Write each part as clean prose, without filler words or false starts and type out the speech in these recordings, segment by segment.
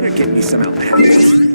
better get me some alpacas.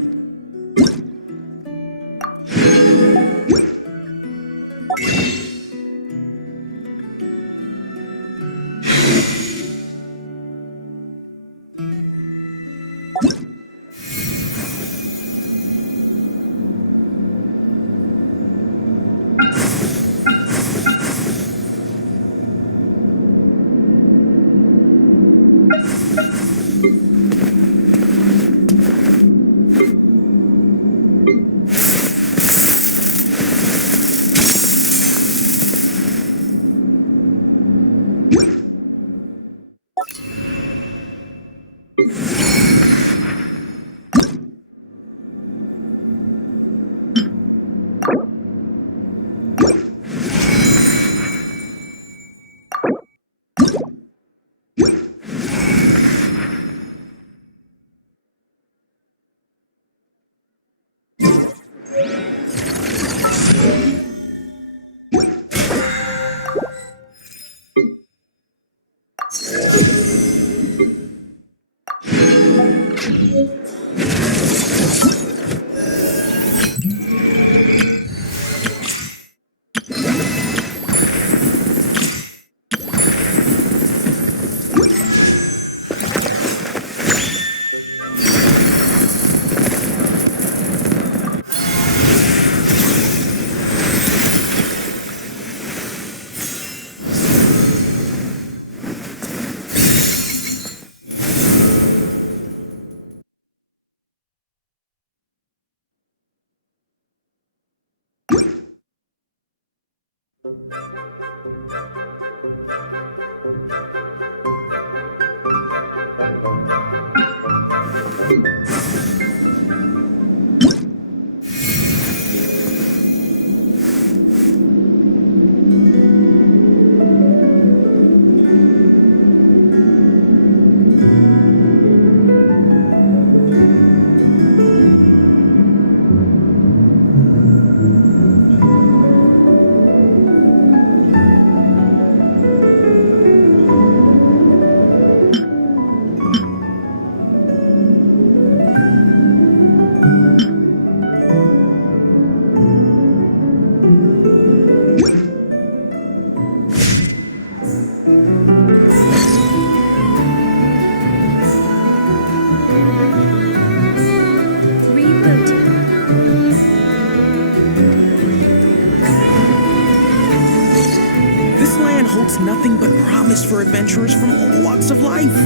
Holds nothing but promise for adventurers from all walks of life.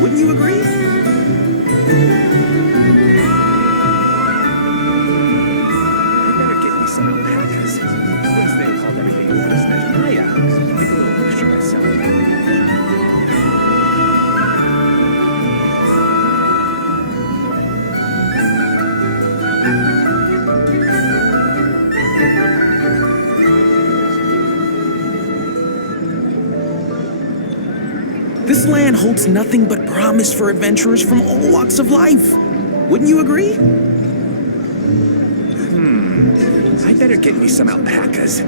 Wouldn't you agree? I better get me some alpacas. Once they've hauled everything over to Snezhnaya, make a little extra myself. This land holds nothing but promise for adventurers from all walks of life. Wouldn't you agree? I better get me some alpacas.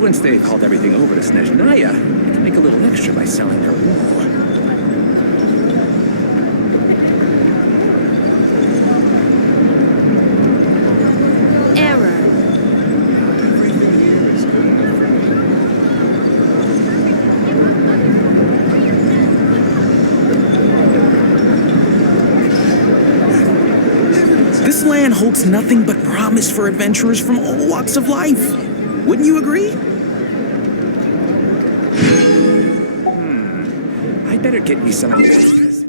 Once they've hauled everything over to Snezhnaya, I can make a little extra by selling their wool. This land holds nothing but promise for adventurers from all walks of life. Wouldn't you agree? I better get me some alpacas.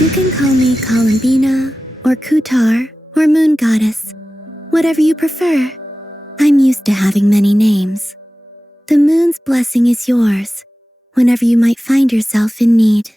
You can call me Columbina, or Kutar, or Moon Goddess. Whatever you prefer. I'm used to having many names. The moon's blessing is yours, whenever you might find yourself in need.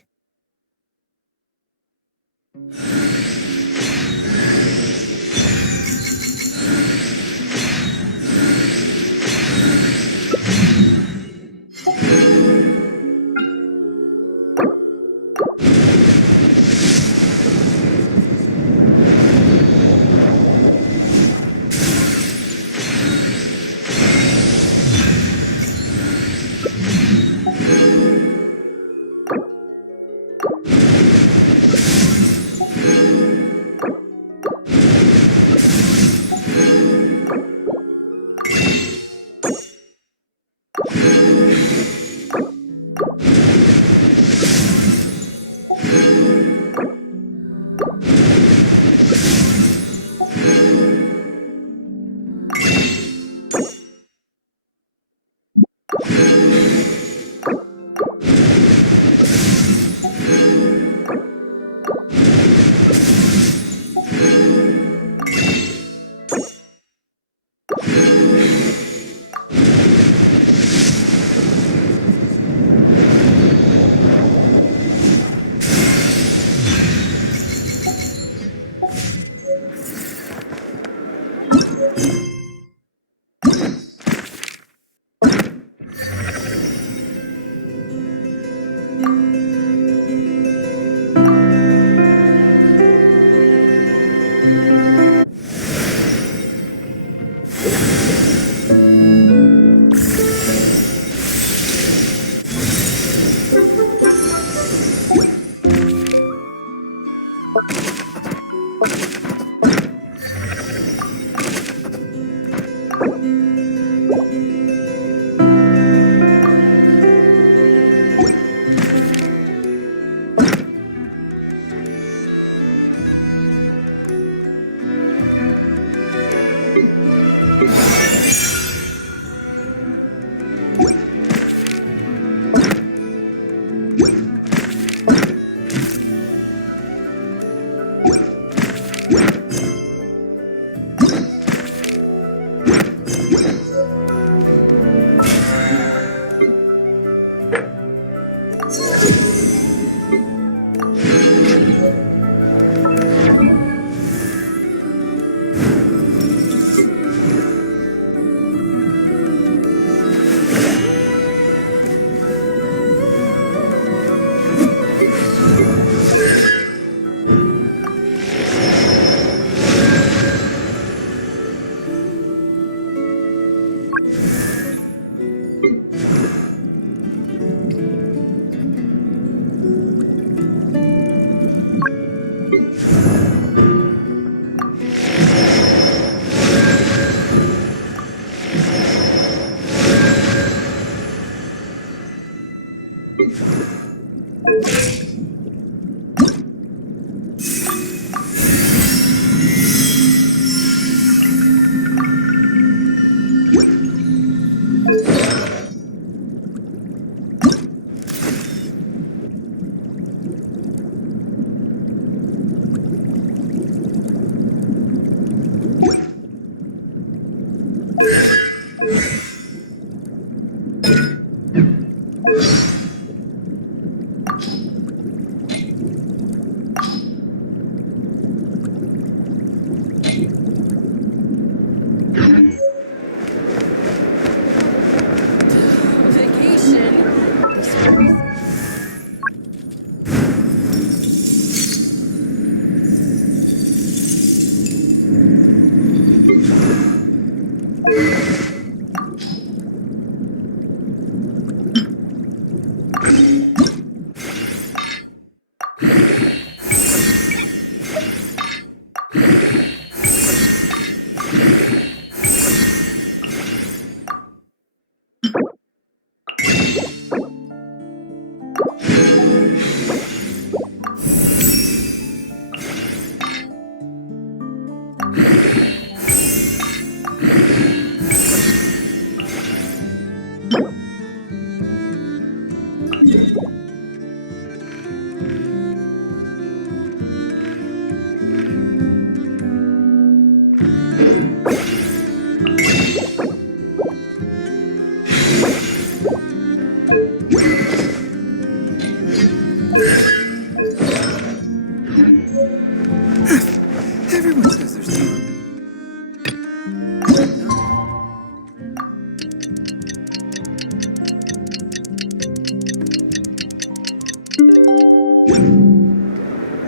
Everyone says there's no...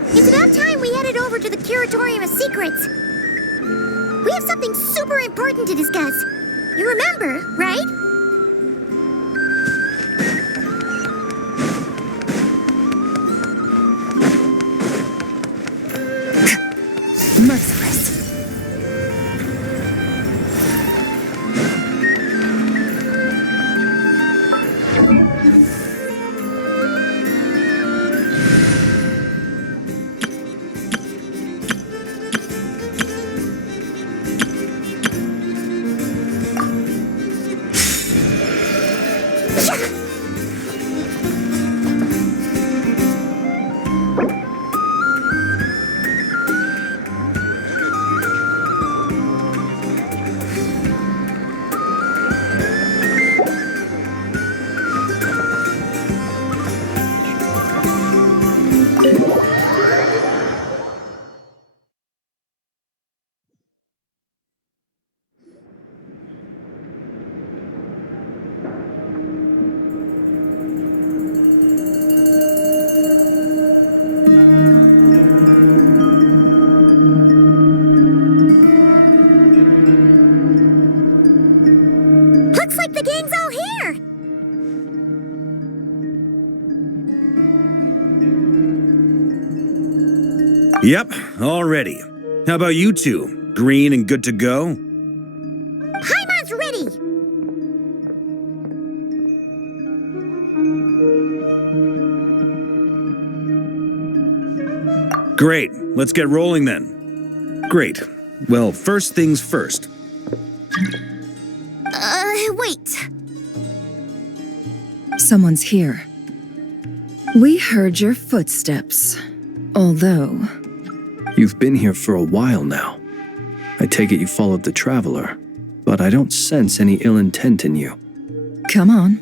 It's about time we headed over to the Curatorium of Secrets. We have something super important to discuss. You remember, right? Merciless. Yep, all ready. How about you two? Green and good to go? Paimon's ready! Great, let's get rolling then. Great. Well, first things first. Wait. Someone's here. We heard your footsteps. Although... You've been here for a while now. I take it you followed the Traveler, but I don't sense any ill intent in you. Come on.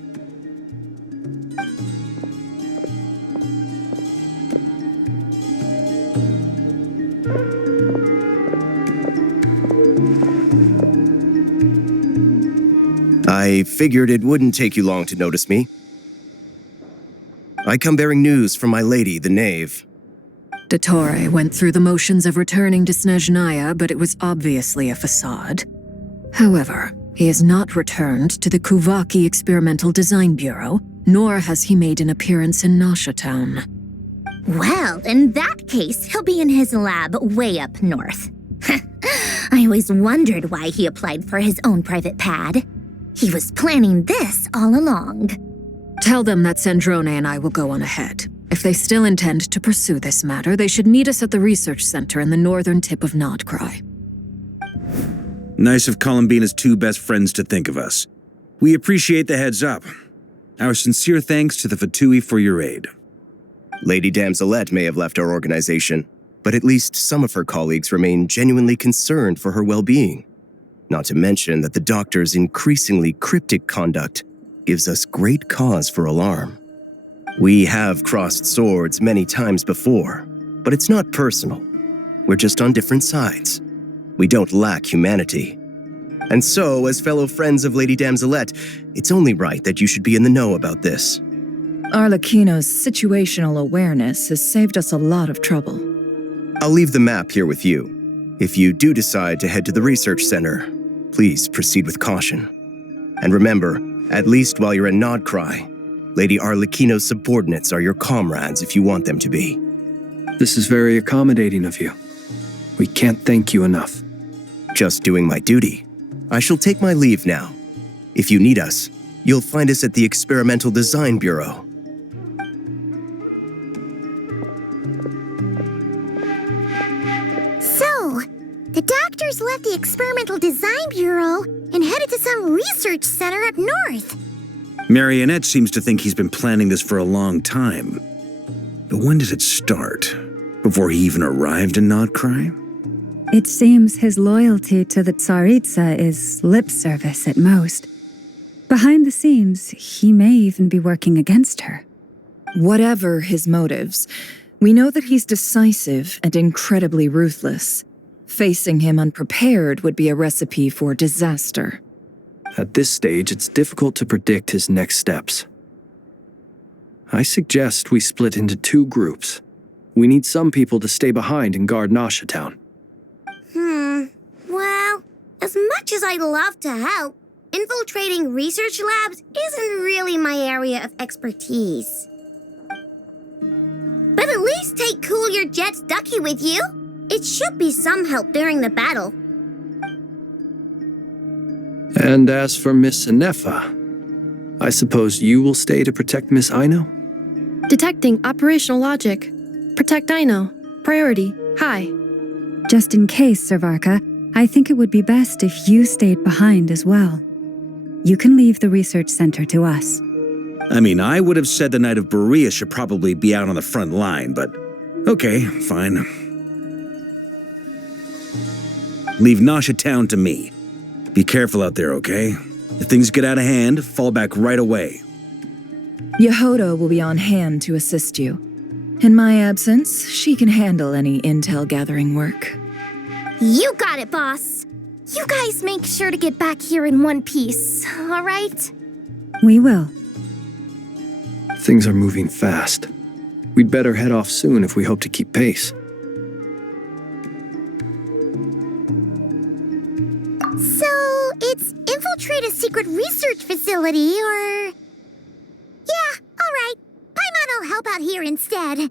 I figured it wouldn't take you long to notice me. I come bearing news from my lady, the Knave. Dottore went through the motions of returning to Snezhnaya, but it was obviously a facade. However, he has not returned to the Kuvaki Experimental Design Bureau, nor has he made an appearance in Nasha Town. Well, in that case, he'll be in his lab way up north. I always wondered why he applied for his own private pad. He was planning this all along. Tell them that Sandrone and I will go on ahead. If they still intend to pursue this matter, they should meet us at the research center in the northern tip of Nodcry. Nice of Columbina's two best friends to think of us. We appreciate the heads up. Our sincere thanks to the Fatui for your aid. Lady Damselette may have left our organization, but at least some of her colleagues remain genuinely concerned for her well-being. Not to mention that the doctor's increasingly cryptic conduct gives us great cause for alarm. We have crossed swords many times before, but it's not personal. We're just on different sides. We don't lack humanity. And so, as fellow friends of Lady Damselette, it's only right that you should be in the know about this. Arlecchino's situational awareness has saved us a lot of trouble. I'll leave the map here with you. If you do decide to head to the research center, please proceed with caution. And remember, at least while you're in Nodcry, Lady Arlecchino's subordinates are your comrades if you want them to be. This is very accommodating of you. We can't thank you enough. Just doing my duty. I shall take my leave now. If you need us, you'll find us at the Experimental Design Bureau. So, the doctors left the Experimental Design Bureau and headed to some research center up north. Marionette seems to think he's been planning this for a long time. But when did it start? Before he even arrived in Nodcry? It seems his loyalty to the Tsaritsa is lip service at most. Behind the scenes, he may even be working against her. Whatever his motives, we know that he's decisive and incredibly ruthless. Facing him unprepared would be a recipe for disaster. At this stage, it's difficult to predict his next steps. I suggest we split into two groups. We need some people to stay behind and guard Nasha Town. Well, as much as I'd love to help, infiltrating research labs isn't really my area of expertise. But at least take Cool Your Jet's Ducky with you. It should be some help during the battle. And as for Miss Inefa, I suppose you will stay to protect Miss Aino? Detecting operational logic. Protect Aino. Priority. High. Just in case, Servarka, I think it would be best if you stayed behind as well. You can leave the research center to us. I mean, I would have said the Knight of Berea should probably be out on the front line, but okay, fine. Leave Nasha Town to me. Be careful out there, okay? If things get out of hand, fall back right away. Yehodo will be on hand to assist you. In my absence, she can handle any intel gathering work. You got it, boss. You guys make sure to get back here in one piece, all right? We will. Things are moving fast. We'd better head off soon if we hope to keep pace. So, it's infiltrate a secret research facility, or... Yeah, all right. Paimon will help out here instead.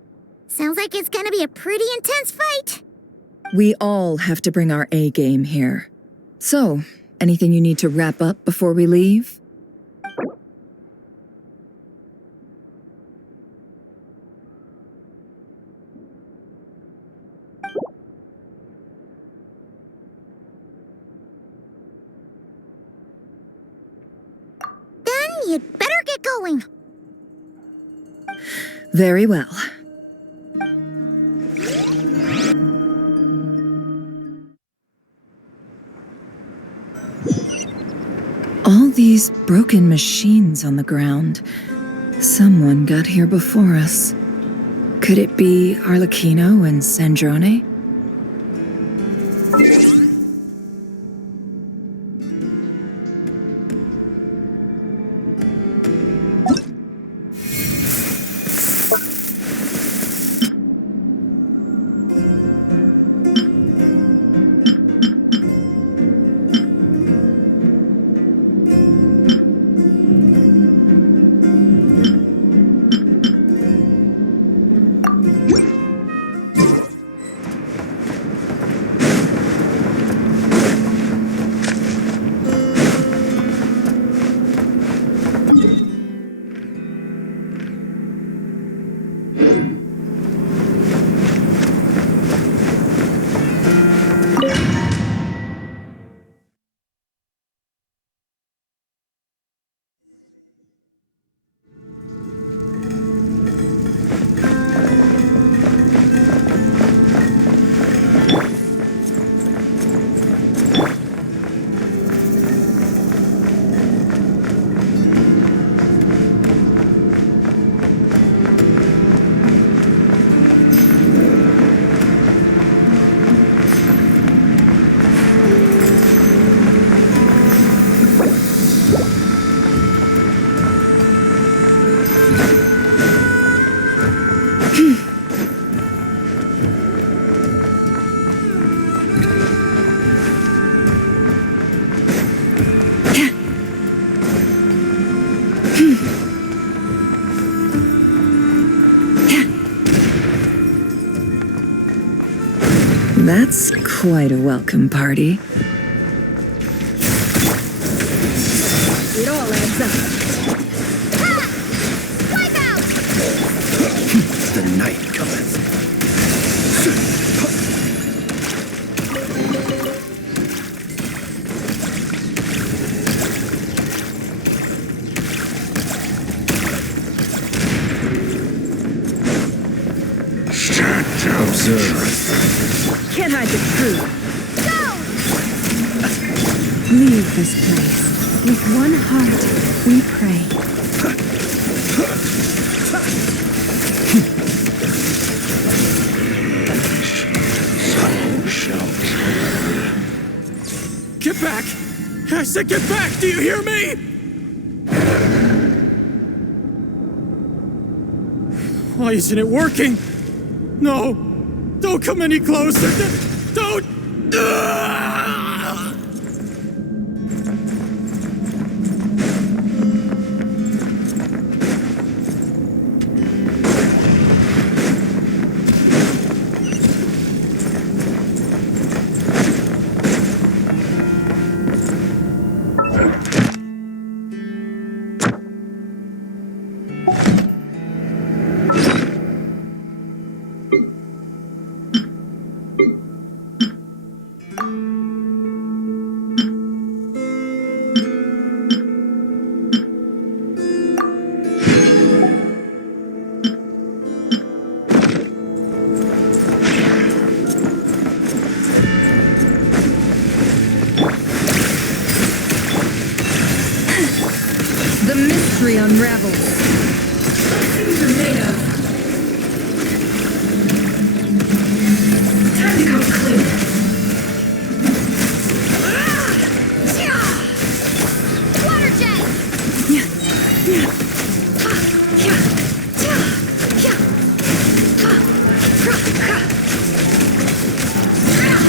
Sounds like it's gonna be a pretty intense fight. We all have to bring our A game here. So, anything you need to wrap up before we leave? Then you'd better get going. Very well. All these broken machines on the ground. Someone got here before us. Could it be Arlecchino and Sandrone? That's quite a welcome party. It all adds up. Wipe out! The night cometh. Observe. Can't hide the truth. Leave this place. With one heart, we pray. Get back! I said get back! Do you hear me? Why isn't it working? No! Don't come any closer! Don't! The mystery unravels. Time to come clean. Water jet!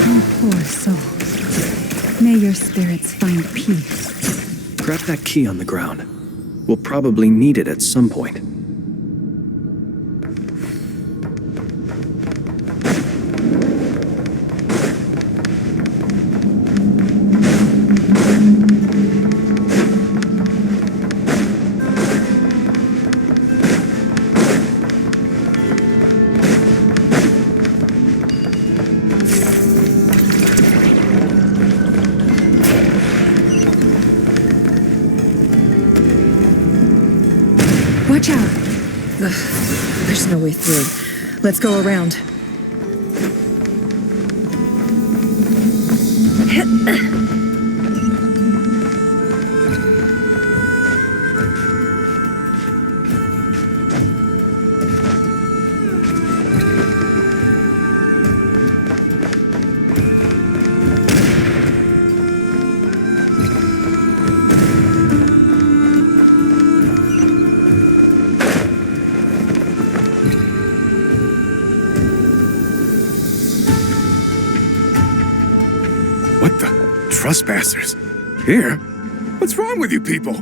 Oh, poor souls. May your spirits find peace. Grab that key on the ground. We'll probably need it at some point. There's no way through. Let's go around. What the? Trespassers? Here? What's wrong with you people?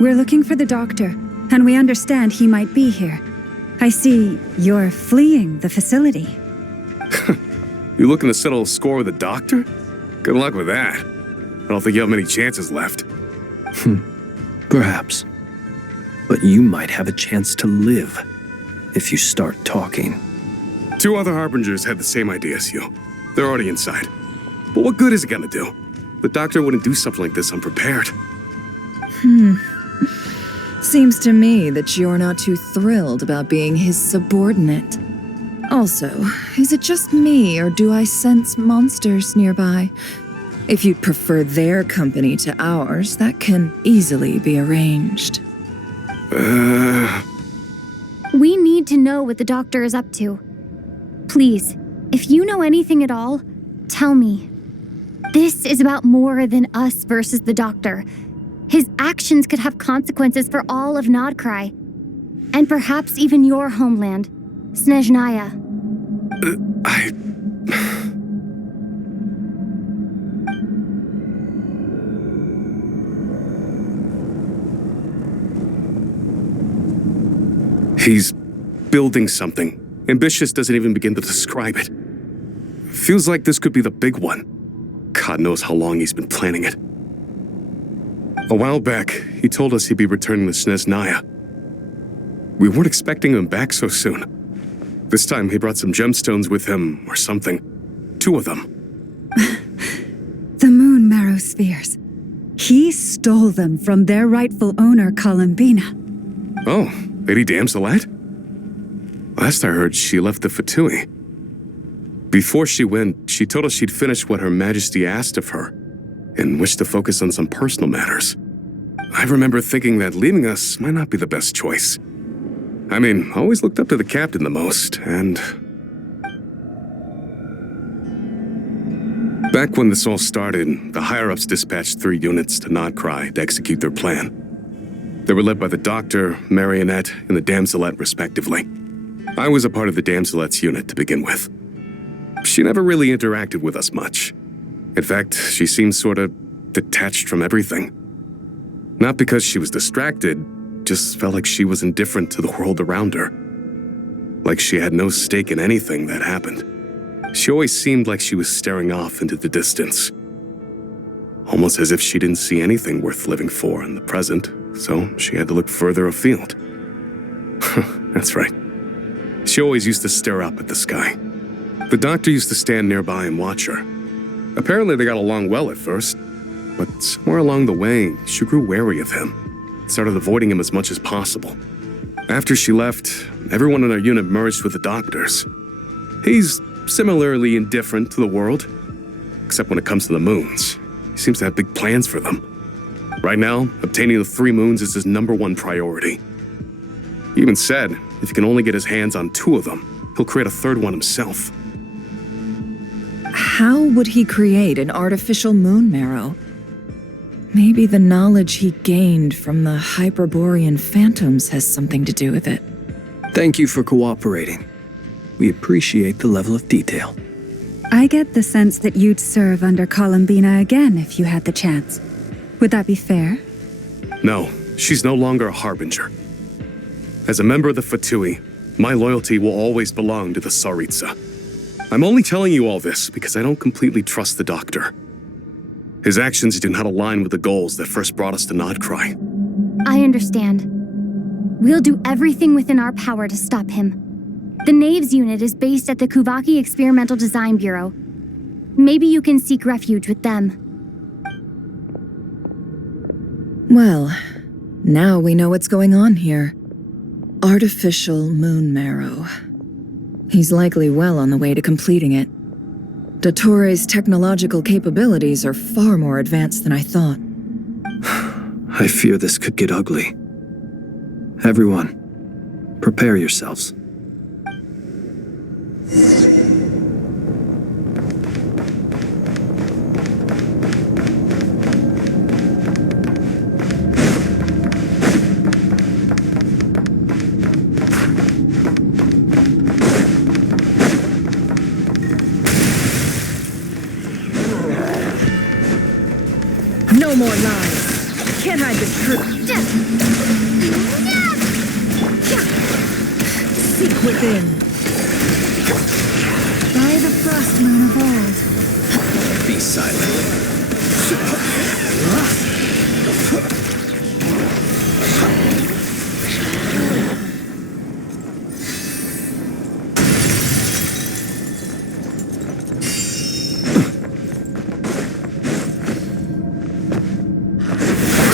We're looking for the doctor, and we understand he might be here. I see you're fleeing the facility. You looking to settle a score with the doctor? Good luck with that. I don't think you have many chances left. Perhaps. But you might have a chance to live if you start talking. 2 other harbingers had the same idea as you. They're already inside. But what good is it gonna do? The doctor wouldn't do something like this unprepared. Seems to me that you're not too thrilled about being his subordinate. Also, is it just me, or do I sense monsters nearby? If you'd prefer their company to ours, that can easily be arranged. We need to know what the doctor is up to. Please, if you know anything at all, tell me. This is about more than us versus the doctor. His actions could have consequences for all of Nodcry. And perhaps even your homeland, Snezhnaya. He's building something. Ambitious doesn't even begin to describe it. Feels like this could be the big one. God knows how long he's been planning it. A while back, he told us he'd be returning to Snezhnaya. We weren't expecting him back so soon. This time he brought some gemstones with him, or something. 2 of them. The moon marrow spheres. He stole them from their rightful owner, Columbina. Oh, Lady Damselette? Last I heard, she left the Fatui. Before she went, she told us she'd finished what Her Majesty asked of her, and wished to focus on some personal matters. I remember thinking that leaving us might not be the best choice. I mean, I always looked up to the captain the most, and... Back when this all started, the higher-ups dispatched 3 units to Nodcry to execute their plan. They were led by the Doctor, Marionette, and the Damselette, respectively. I was a part of the Damselette's unit to begin with. She never really interacted with us much. In fact, she seemed sort of detached from everything. Not because she was distracted, just felt like she was indifferent to the world around her. Like she had no stake in anything that happened. She always seemed like she was staring off into the distance. Almost as if she didn't see anything worth living for in the present, so she had to look further afield. That's right. She always used to stare up at the sky. The doctor used to stand nearby and watch her. Apparently they got along well at first, but somewhere along the way, she grew wary of him, started avoiding him as much as possible. After she left, everyone in our unit merged with the doctors. He's similarly indifferent to the world, except when it comes to the moons. He seems to have big plans for them. Right now, obtaining the 3 moons is his #1 priority. He even said if he can only get his hands on 2 of them, he'll create a 3rd one himself. How would he create an artificial moon marrow? Maybe the knowledge he gained from the Hyperborean phantoms has something to do with it. Thank you for cooperating. We appreciate the level of detail. I get the sense that you'd serve under Columbina again if you had the chance. Would that be fair? No, she's no longer a harbinger. As a member of the Fatui, my loyalty will always belong to the Tsaritsa. I'm only telling you all this because I don't completely trust the doctor. His actions do not align with the goals that first brought us to Nodcry. I understand. We'll do everything within our power to stop him. The Knaves unit is based at the Kuvaki Experimental Design Bureau. Maybe you can seek refuge with them. Well, now we know what's going on here. Artificial moon marrow. He's likely well on the way to completing it. Dottore's technological capabilities are far more advanced than I thought. I fear this could get ugly. Everyone, prepare yourselves. No more lies. Can't hide the truth. Seek within. By the frost moon of old. Be silent.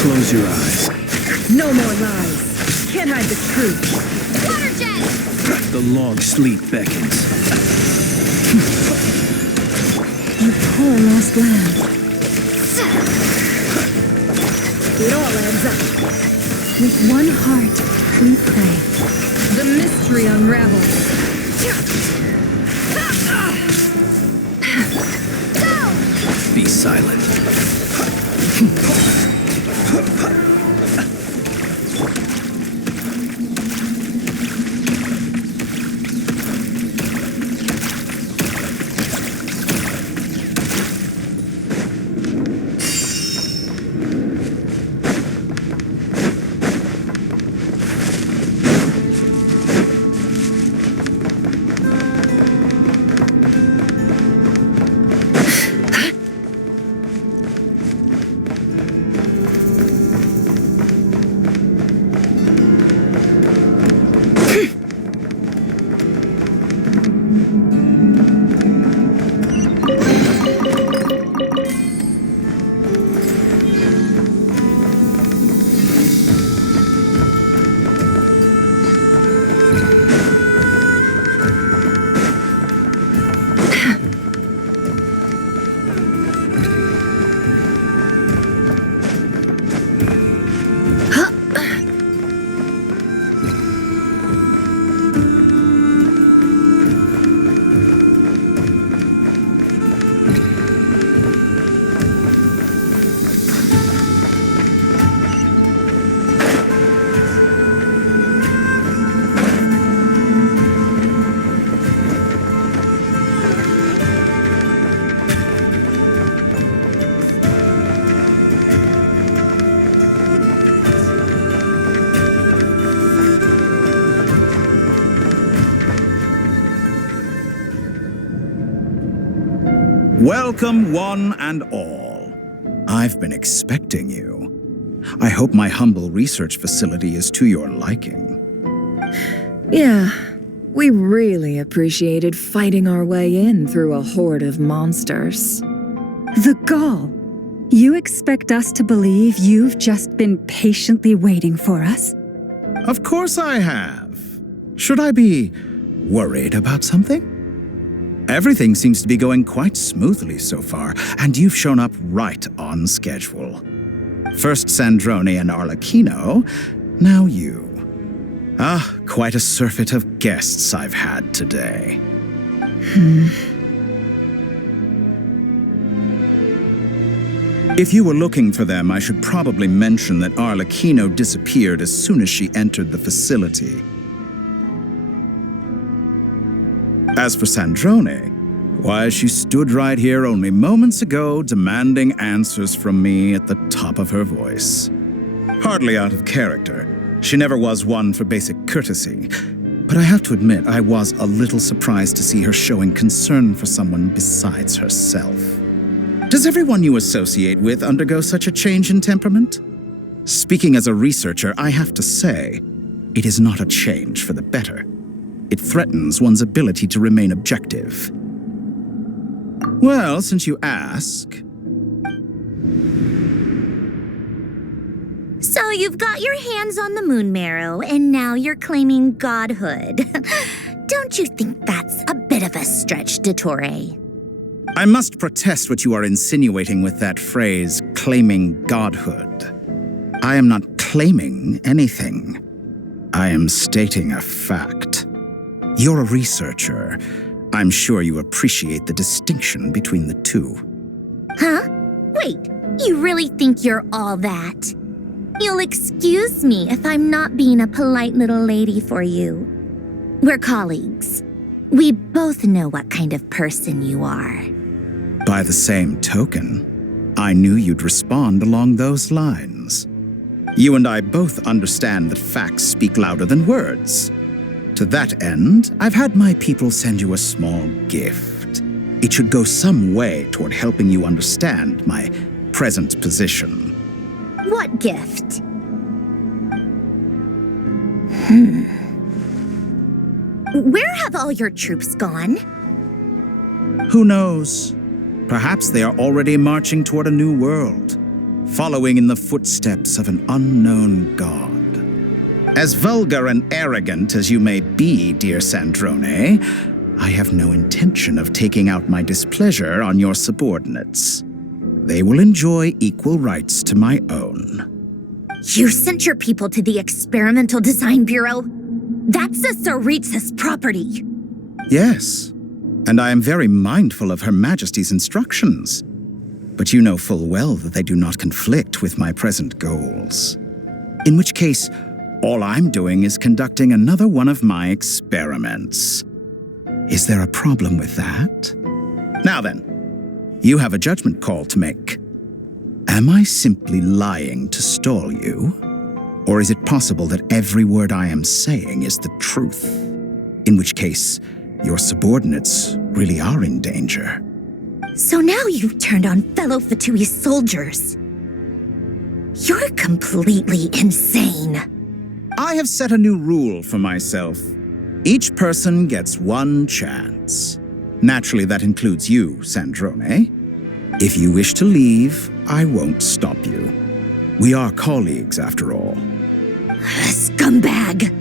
Close your eyes. No more lies. Can't hide the truth. Water jet! The long sleep beckons. You poor lost lamb. It all adds up. With one heart, we pray. The mystery unravels. Be silent. Welcome, one and all. I've been expecting you. I hope my humble research facility is to your liking. Yeah, we really appreciated fighting our way in through a horde of monsters. The gall! You expect us to believe you've just been patiently waiting for us? Of course I have. Should I be worried about something? Everything seems to be going quite smoothly so far, and you've shown up right on schedule. First Sandrone and Arlecchino, now you. Ah, quite a surfeit of guests I've had today. If you were looking for them, I should probably mention that Arlecchino disappeared as soon as she entered the facility. As for Sandrone, why, she stood right here only moments ago demanding answers from me at the top of her voice. Hardly out of character. She never was one for basic courtesy. But I have to admit, I was a little surprised to see her showing concern for someone besides herself. Does everyone you associate with undergo such a change in temperament? Speaking as a researcher, I have to say, it is not a change for the better. It threatens one's ability to remain objective. Well, since you ask... So you've got your hands on the moon marrow, and now you're claiming godhood. Don't you think that's a bit of a stretch, Dottore? I must protest what you are insinuating with that phrase, claiming godhood. I am not claiming anything. I am stating a fact. You're a researcher. I'm sure you appreciate the distinction between the two. Huh? Wait, you really think you're all that? You'll excuse me if I'm not being a polite little lady for you. We're colleagues. We both know what kind of person you are. By the same token, I knew you'd respond along those lines. You and I both understand that facts speak louder than words. To that end, I've had my people send you a small gift. It should go some way toward helping you understand my present position. What gift? Where have all your troops gone? Who knows? Perhaps they are already marching toward a new world, following in the footsteps of an unknown god. As vulgar and arrogant as you may be, dear Sandrone, I have no intention of taking out my displeasure on your subordinates. They will enjoy equal rights to my own. You sent your people to the Experimental Design Bureau? That's the Tsaritsa's property. Yes, and I am very mindful of Her Majesty's instructions. But you know full well that they do not conflict with my present goals. In which case, all I'm doing is conducting another one of my experiments. Is there a problem with that? Now then, you have a judgment call to make. Am I simply lying to stall you? Or is it possible that every word I am saying is the truth? In which case, your subordinates really are in danger. So now you've turned on fellow Fatui soldiers. You're completely insane. I have set a new rule for myself. Each person gets one chance. Naturally, that includes you, Sandrone. If you wish to leave, I won't stop you. We are colleagues, after all. Scumbag!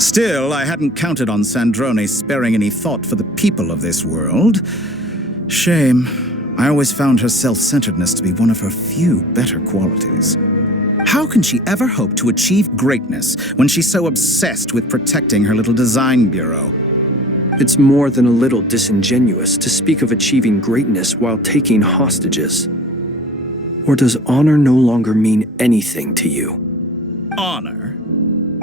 Still, I hadn't counted on Sandrone sparing any thought for the people of this world. Shame. I always found her self-centeredness to be one of her few better qualities. How can she ever hope to achieve greatness when she's so obsessed with protecting her little design bureau? It's more than a little disingenuous to speak of achieving greatness while taking hostages. Or does honor no longer mean anything to you? Honor?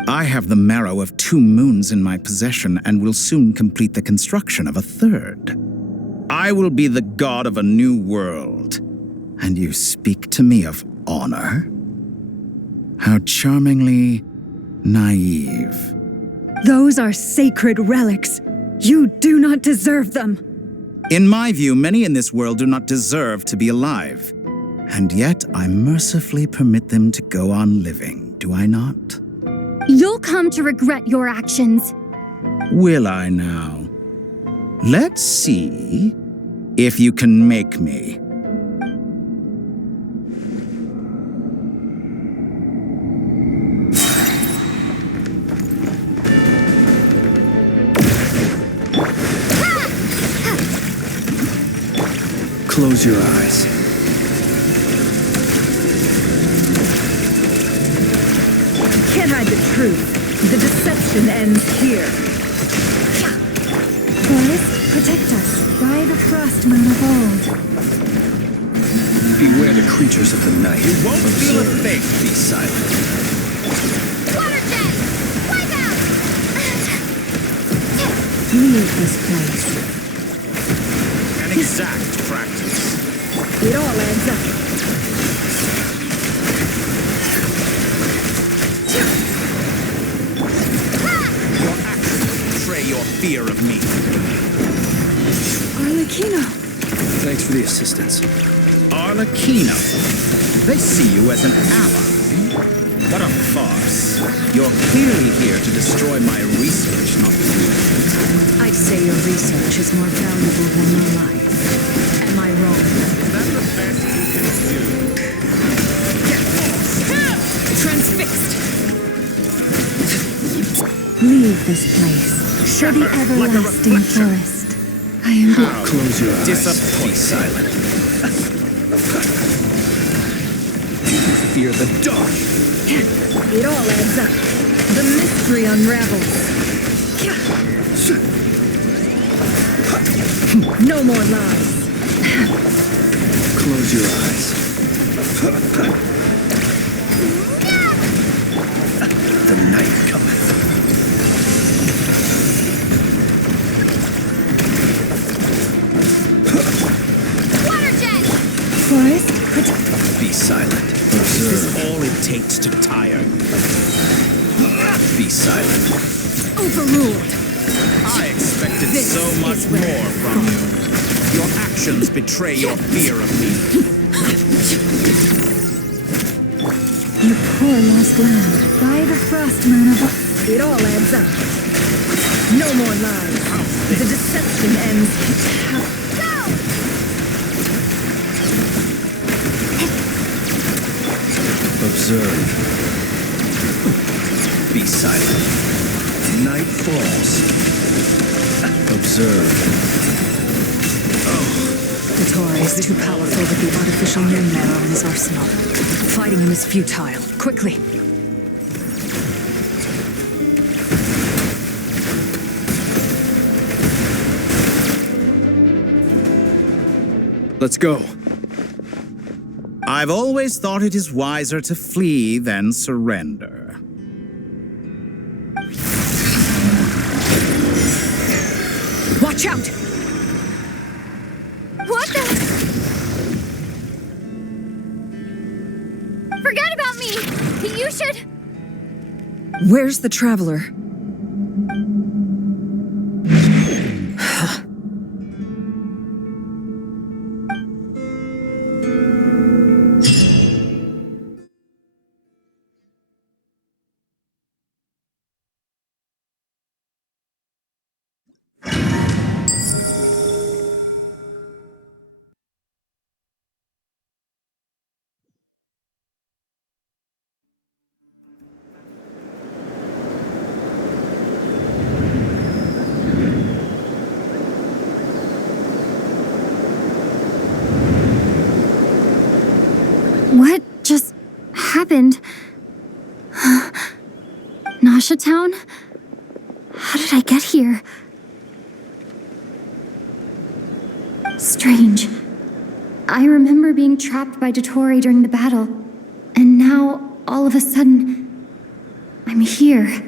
I have the marrow of 2 moons in my possession and will soon complete the construction of a 3rd. I will be the god of a new world. And you speak to me of honor? How charmingly naive. Those are sacred relics. You do not deserve them. In my view, many in this world do not deserve to be alive. And yet I mercifully permit them to go on living, do I not? You'll come to regret your actions. Will I now? Let's see if you can make me. Close your eyes. Can't hide the truth. The deception ends here. Boys, protect us by the frost moon of old. Beware the creatures of the night. You won't feel a Observe. thing. Be silent. Water jet! Wipe out! Leave this place. An exact practice. It all adds up. Your actions betray your fear of me. Arlecchino. Thanks for the assistance. Arlecchino. They see you as an ally. What a farce. You're clearly here to destroy my research, not me. I'd say your research is more valuable than your life. Am I wrong? Is that the best you can do? Get lost! Transfixed! Leave this place for the everlasting forest. I am How? Close your eyes. Disappoint. Be silent. You fear the dark. It all adds up. The mystery unravels. No more lies. Close your eyes. The night cometh. forest. Be silent. This is all it takes to tire you. Be silent. Overruled. I expected This so much is where more from you. Your actions betray your fear of me. You poor lost land. By the frost moon of... It all adds up. No more lies. The deception ends. Observe. Be silent. Night falls. Observe. Dottore is too powerful with the artificial moon marrow in his arsenal. Fighting him is futile. Quickly! Let's go. I've always thought it is wiser to flee than surrender. Watch out! What the? Forget about me! You should... Where's the traveler? What just happened? Nasha Town? How did I get here? Strange. I remember being trapped by Dottore during the battle, and now, all of a sudden, I'm here.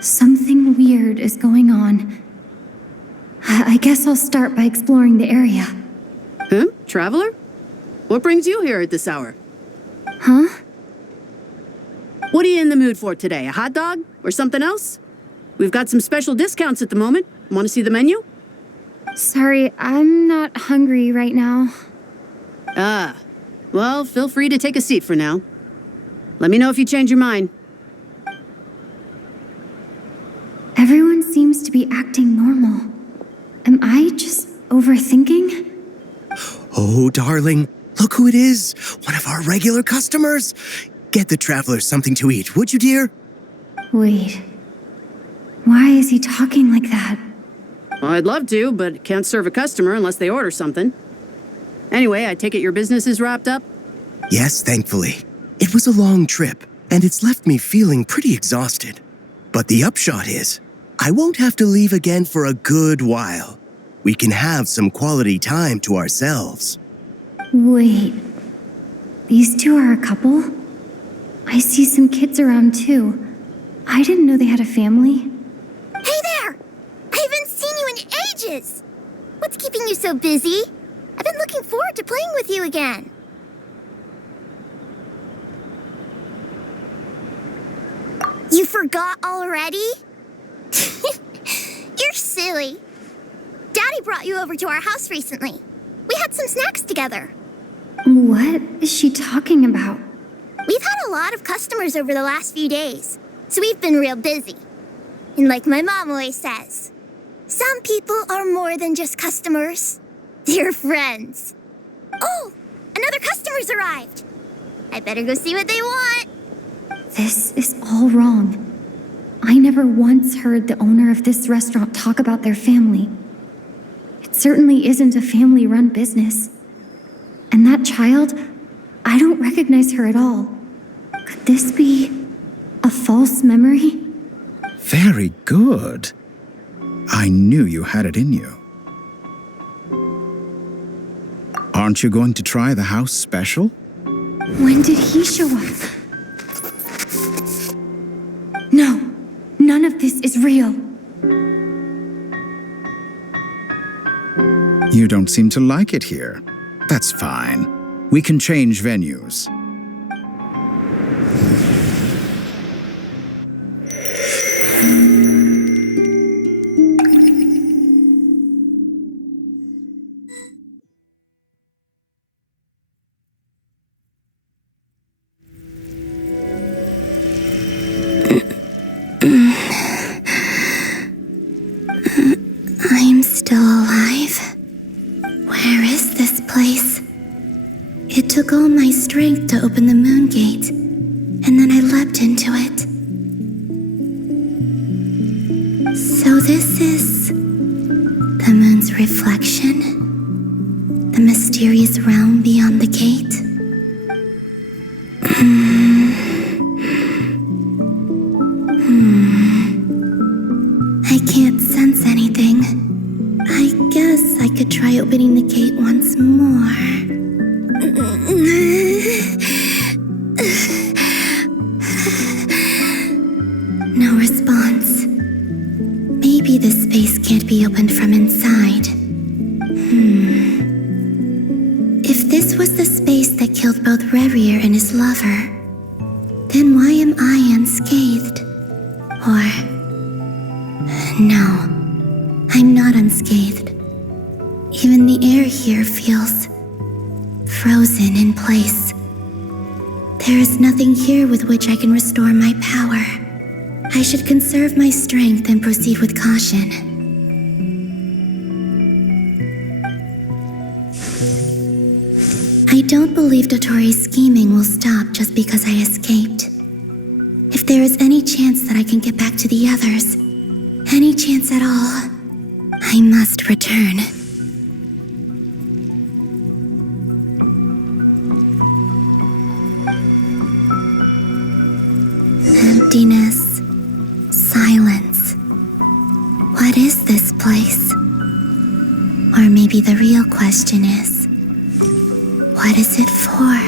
Something weird is going on. I guess I'll start by exploring the area. Huh? Traveler? What brings you here at this hour? Huh? What are you in the mood for today? A hot dog? Or something else? We've got some special discounts at the moment. Want to see the menu? Sorry, I'm not hungry right now. Ah. Well, feel free to take a seat for now. Let me know if you change your mind. Everyone seems to be acting normal. Am I just overthinking? Oh, darling, look who it is. One of our regular customers. Get the traveler something to eat, would you, dear? Wait. Why is he talking like that? Well, I'd love to, but can't serve a customer unless they order something. Anyway, I take it your business is wrapped up? Yes, thankfully. It was a long trip, and it's left me feeling pretty exhausted. But the upshot is, I won't have to leave again for a good while. We can have some quality time to ourselves. Wait. These two are a couple? I see some kids around too. I didn't know they had a family. Hey there! I haven't seen you in ages! What's keeping you so busy? I've been looking forward to playing with you again. You forgot already? You're silly. Daddy brought you over to our house recently. We had some snacks together. What is she talking about? We've had a a lot of customers over the last few days, so we've been real busy. And like my mom always says, some people are more than just customers. They're friends. Oh, another customer's arrived. I better go see what they want. This is all wrong. I never once heard the owner of this restaurant talk about their family. It certainly isn't a family-run business. And that child, I don't recognize her at all. Could this be a false memory? Very good. I knew you had it in you. Aren't you going to try the house special? When did he show up? No, none of this is real. You don't seem to like it here. That's fine. We can change venues. I'm still alive. Where is this place? It took all my strength to open the moon gate, and then I leapt into it. So this is the moon's reflection? The mysterious realm beyond the gate? I can't sense anything. I guess I could try opening the gate once more. No response. Maybe this space can't be opened from inside. If this was the space that killed both Revier and his lover, then why am I unscathed? Or... no, I'm not unscathed. Even the air here feels frozen in place. There is nothing here with which I can restore my power. I should conserve my strength and proceed with caution. I don't believe Dotori's scheming will stop just because I escaped. If there is any chance that I can get back to the others, any chance at all, I must return. Emptiness, silence. What is this place? Or maybe the real question is, what is it for?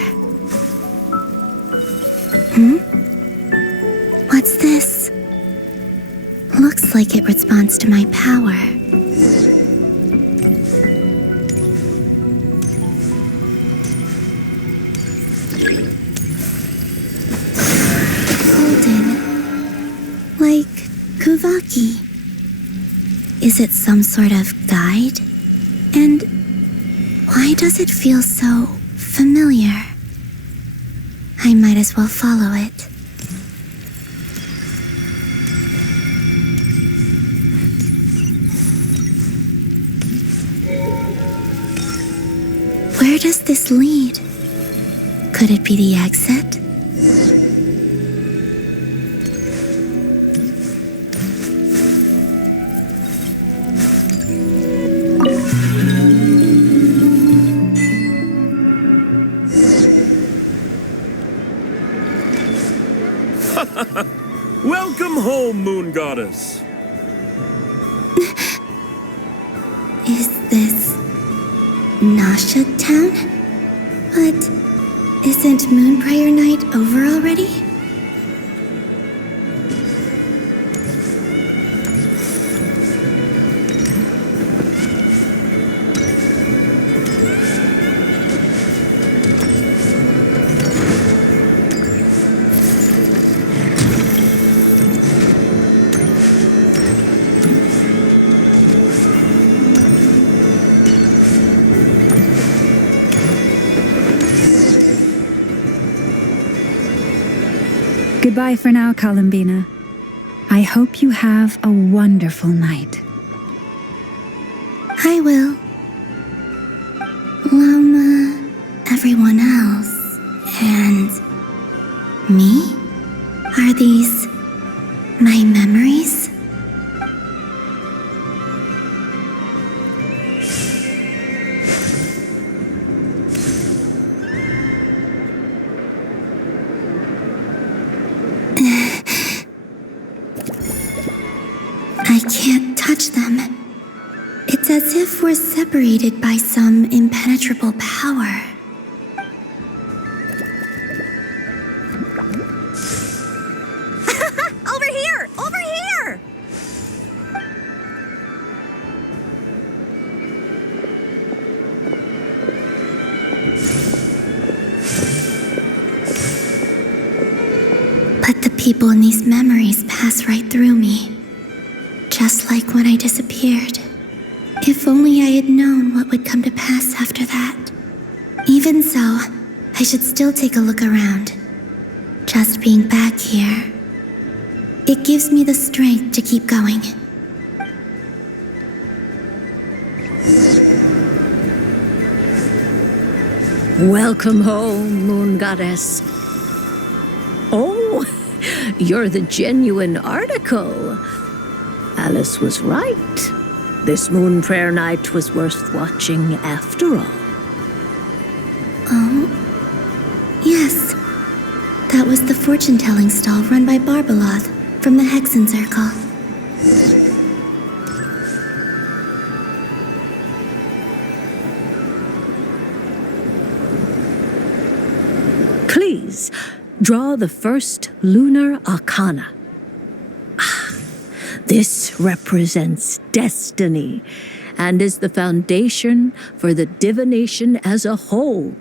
What's this? Looks like it responds to my power. Golden. Like Kuvaki. Is it some sort of guide? And why does it feel so familiar? I might as well follow it. Where does this lead? Could it be the exit? Welcome home, Moon Goddess. Is this Nasha Town? But isn't Moonbriar Night over already? Goodbye for now, Columbina. I hope you have a wonderful night. I will. Everyone else. And me? Are these my memories? I can't touch them. It's as if we're separated by some impenetrable power. Over here! Over here! But the people in these memories pass right through me. Just like when I disappeared. If only I had known what would come to pass after that. Even so, I should still take a look around. Just being back here, it gives me the strength to keep going. Welcome home, Moon Goddess. Oh, you're the genuine article. Alice was right. This moon prayer night was worth watching after all. Oh, yes. That was the fortune-telling stall run by Barbeloth from the Hexen Circle. Please, draw the first lunar arcana. This represents destiny and is the foundation for the divination as a whole.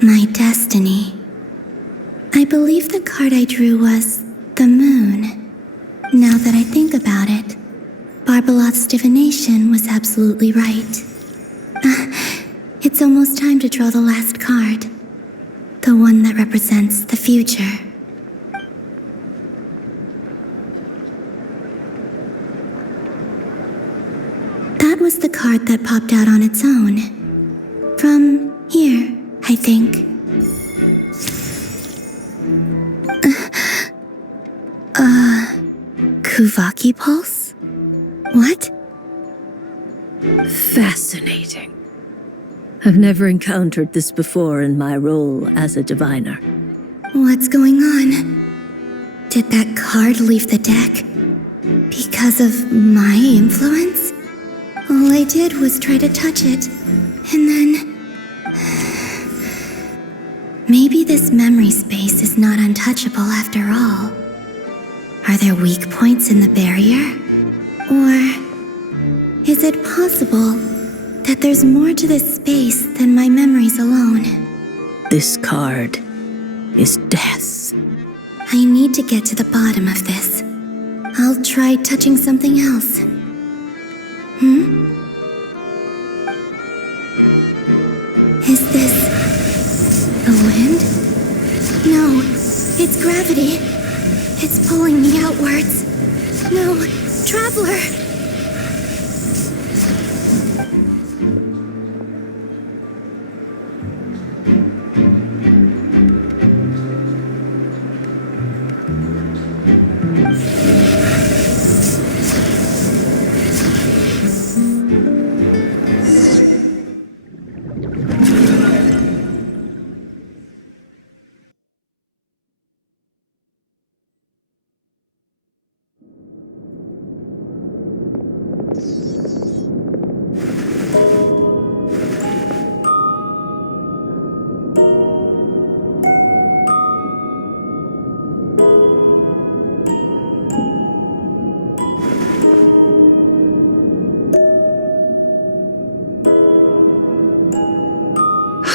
My destiny. I believe the card I drew was the moon. Now that I think about it, Barbeloth's divination was absolutely right. It's almost time to draw the last card. The one that represents the future. That was the card that popped out on its own. From here, I think. Kuvaki Pulse? What? Fascinating. I've never encountered this before in my role as a diviner. What's going on? Did that card leave the deck? Because of my influence? All I did was try to touch it, and then... Maybe this memory space is not untouchable after all. Are there weak points in the barrier? Or is it possible that there's more to this space than my memories alone? This card is death. I need to get to the bottom of this. I'll try touching something else. Is this the wind? No, it's gravity. It's pulling me outwards. No, Traveler!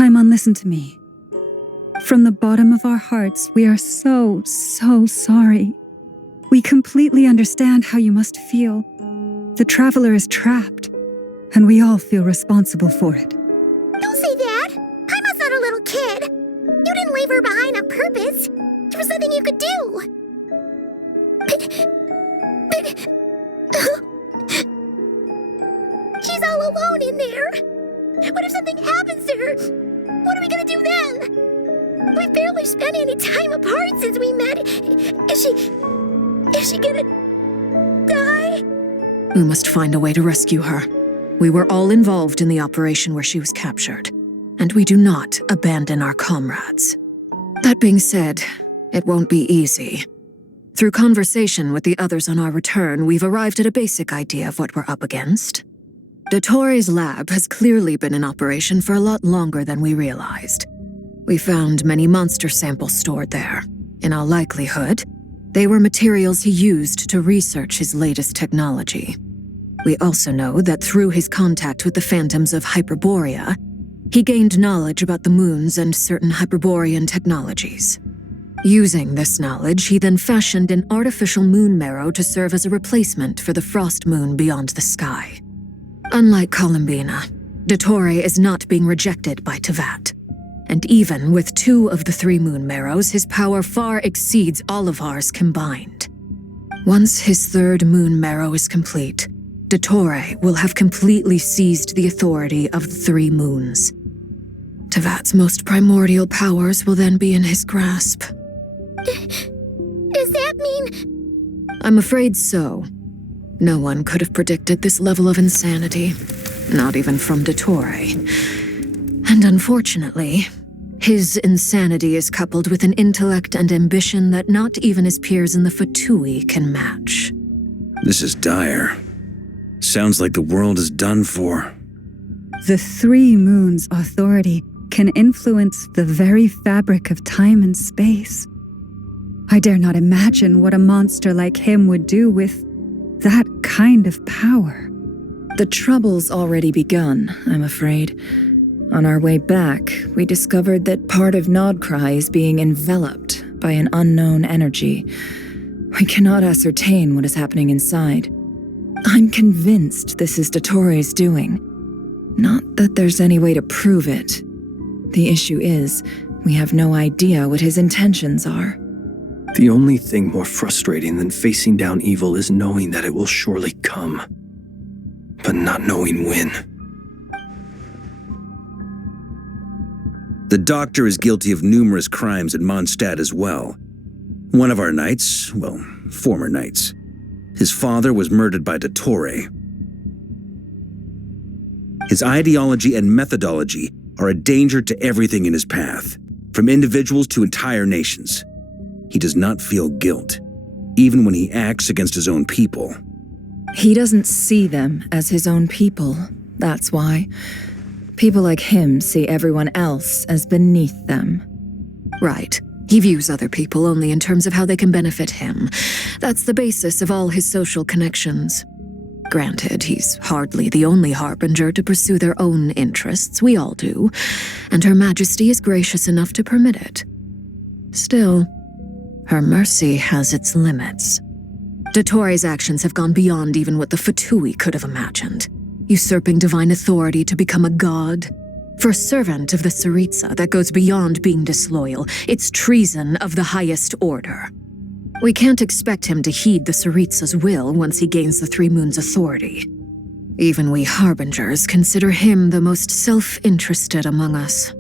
Haimon, listen to me. From the bottom of our hearts, we are so sorry. We completely understand how you must feel. The Traveler is trapped, and we all feel responsible for it. Don't say that! Haima's not not a little kid. You didn't leave her behind on purpose. There was nothing you could do. But she's all alone in there. What if something happens to her? What are we gonna do then? We've barely spent any time apart since we met. Is she gonna die? We must find a way to rescue her. We were all involved in the operation where she was captured, and we do not abandon our comrades. That being said, it won't be easy. Through conversation with the others on our return, we've arrived at a basic idea of what we're up against. Dottore's lab has clearly been in operation for a lot longer than we realized. We found many monster samples stored there. In all likelihood, they were materials he used to research his latest technology. We also know that through his contact with the phantoms of Hyperborea, he gained knowledge about the moons and certain Hyperborean technologies. Using this knowledge, he then fashioned an artificial moon marrow to serve as a replacement for the frost moon beyond the sky. Unlike Columbina, Dottore is not being rejected by Teyvat. And even with 2 of the 3 moon marrows, his power far exceeds all of ours combined. Once his 3rd moon marrow is complete, Dottore will have completely seized the authority of the 3 moons. Teyvat's most primordial powers will then be in his grasp. Does that mean... I'm afraid so. No one could have predicted this level of insanity, not even from Dottore. And unfortunately, his insanity is coupled with an intellect and ambition that not even his peers in the Fatui can match. This is dire. Sounds like the world is done for. The 3 moons' authority can influence the very fabric of time and space. I dare not imagine what a monster like him would do with that kind of power. The trouble's already begun, I'm afraid. On our way back, we discovered that part of Nodcry is being enveloped by an unknown energy. We cannot ascertain what is happening inside. I'm convinced this is Dottore's doing. Not that there's any way to prove it. The issue is, we have no idea what his intentions are. The only thing more frustrating than facing down evil is knowing that it will surely come, but not knowing when. The doctor is guilty of numerous crimes in Mondstadt as well. One of our knights, well, former knights, his father was murdered by Dottore. His ideology and methodology are a danger to everything in his path, from individuals to entire nations. He does not feel guilt, even when he acts against his own people. He doesn't see them as his own people, that's why. People like him see everyone else as beneath them. Right. He views other people only in terms of how they can benefit him. That's the basis of all his social connections. Granted, he's hardly the only harbinger to pursue their own interests. We all do. And Her Majesty is gracious enough to permit it. Still, her mercy has its limits. Dottore's actions have gone beyond even what the Fatui could have imagined. Usurping divine authority to become a god. For a servant of the Tsaritsa, that goes beyond being disloyal. It's treason of the highest order. We can't expect him to heed the Tsaritsa's will once he gains the 3 moons' authority. Even we harbingers consider him the most self-interested among us.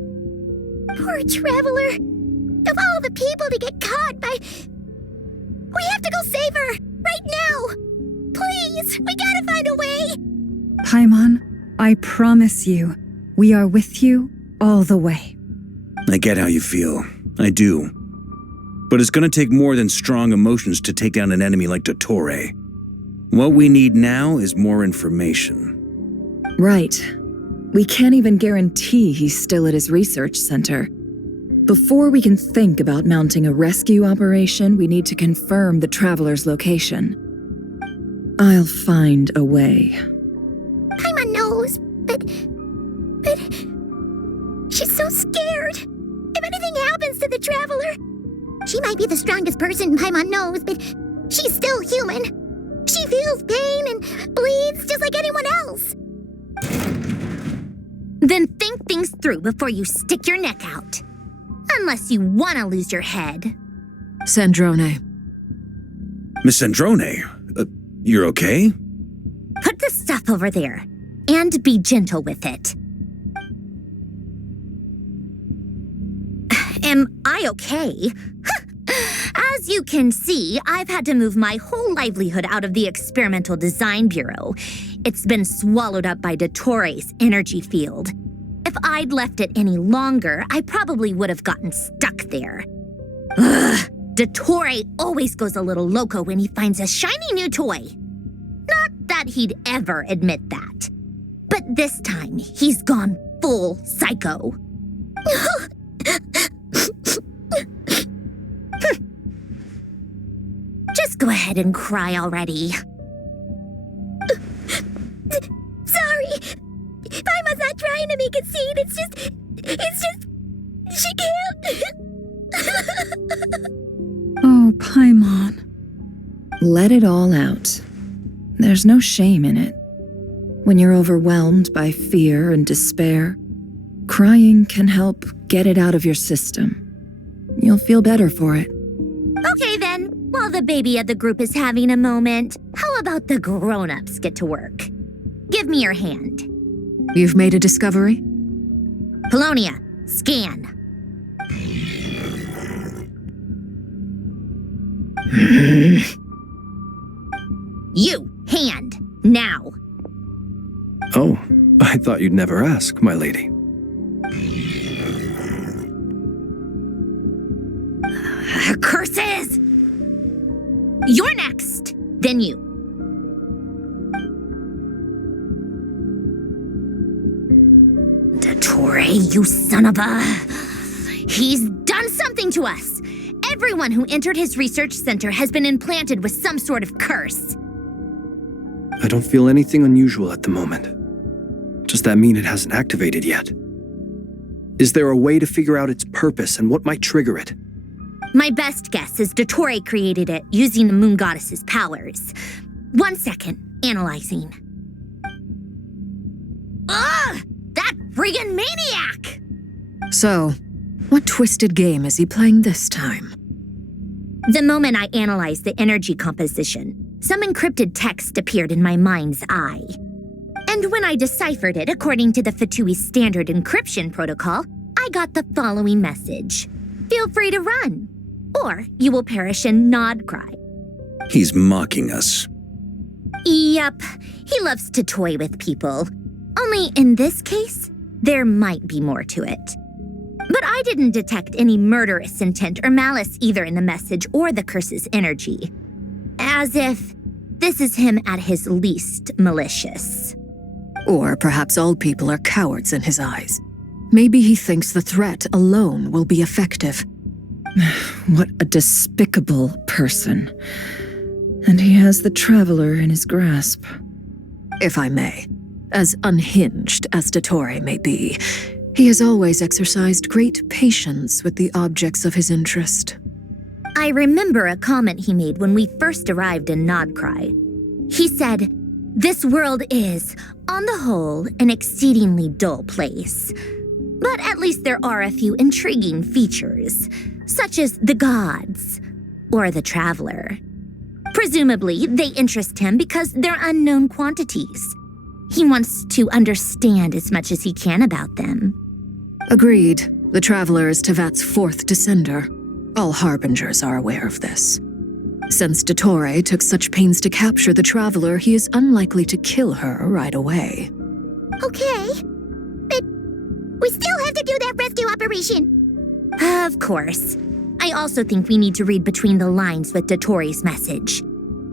Poor Traveler. Of all the people to get caught by... We have to go save her! Right now! Please! We gotta find a way! Paimon, I promise you, we are with you all the way. I get how you feel. I do. But it's gonna take more than strong emotions to take down an enemy like Dottore. What we need now is more information. Right. We can't even guarantee he's still at his research center. Before we can think about mounting a rescue operation, we need to confirm the Traveler's location. I'll find a way. Paimon knows, but... She's so scared. If anything happens to the Traveler... She might be the strongest person Paimon knows, but she's still human. She feels pain and bleeds just like anyone else. Then think things through before you stick your neck out. Unless you want to lose your head. Sandrone. Miss Sandrone, you're okay? Put the stuff over there, and be gentle with it. Am I okay? As you can see, I've had to move my whole livelihood out of the Experimental Design Bureau. It's been swallowed up by Dottores' energy field. If I'd left it any longer, I probably would have gotten stuck there. Ugh, Dottore always goes a little loco when he finds a shiny new toy. Not that he'd ever admit that. But this time, he's gone full psycho. Just go ahead and cry already. Sorry. Paimon's not trying to make a scene. It's just, she can't. Oh, Paimon. Let it all out. There's no shame in it. When you're overwhelmed by fear and despair, crying can help get it out of your system. You'll feel better for it. Okay then, while the baby of the group is having a moment, how about the grown-ups get to work? Give me your hand. You've made a discovery? Polonia, scan. You, hand, now. Oh, I thought you'd never ask, my lady. Curses! You're next, then you. Dottore, you son of a... He's done something to us! Everyone who entered his research center has been implanted with some sort of curse. I don't feel anything unusual at the moment. Does that mean it hasn't activated yet? Is there a way to figure out its purpose and what might trigger it? My best guess is Dottore created it using the Moon Goddess's powers. 1 second, analyzing. Ugh! That friggin' maniac! So, what twisted game is he playing this time? The moment I analyzed the energy composition, some encrypted text appeared in my mind's eye. And when I deciphered it according to the Fatui standard encryption protocol, I got the following message. Feel free to run, or you will perish in nod cry. He's mocking us. Yep, he loves to toy with people. Only in this case, there might be more to it. But I didn't detect any murderous intent or malice either in the message or the curse's energy. As if this is him at his least malicious. Or perhaps all people are cowards in his eyes. Maybe he thinks the threat alone will be effective. What a despicable person. And he has the Traveler in his grasp. If I may, as unhinged as Dottore may be, he has always exercised great patience with the objects of his interest. I remember a comment he made when we first arrived in Nodcry. He said, "This world is, on the whole, an exceedingly dull place. But at least there are a few intriguing features, such as the gods or the Traveler. Presumably, they interest him because they're unknown quantities. He wants to understand as much as he can about them." Agreed. The Traveler is Tevat's fourth descender. All Harbingers are aware of this. Since Dottore took such pains to capture the Traveler, he is unlikely to kill her right away. Okay, but we still have to do that rescue operation. Of course. I also think we need to read between the lines with Dottore's message.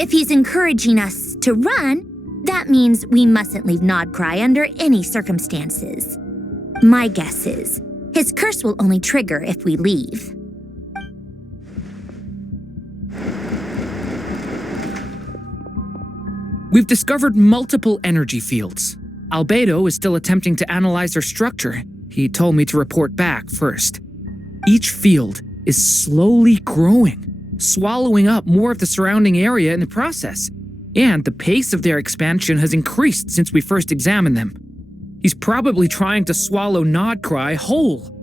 If he's encouraging us to run, that means we mustn't leave Nodcry under any circumstances. My guess is, his curse will only trigger if we leave. We've discovered multiple energy fields. Albedo is still attempting to analyze their structure. He told me to report back first. Each field is slowly growing, swallowing up more of the surrounding area in the process. And the pace of their expansion has increased since we first examined them. He's probably trying to swallow Nodcry whole.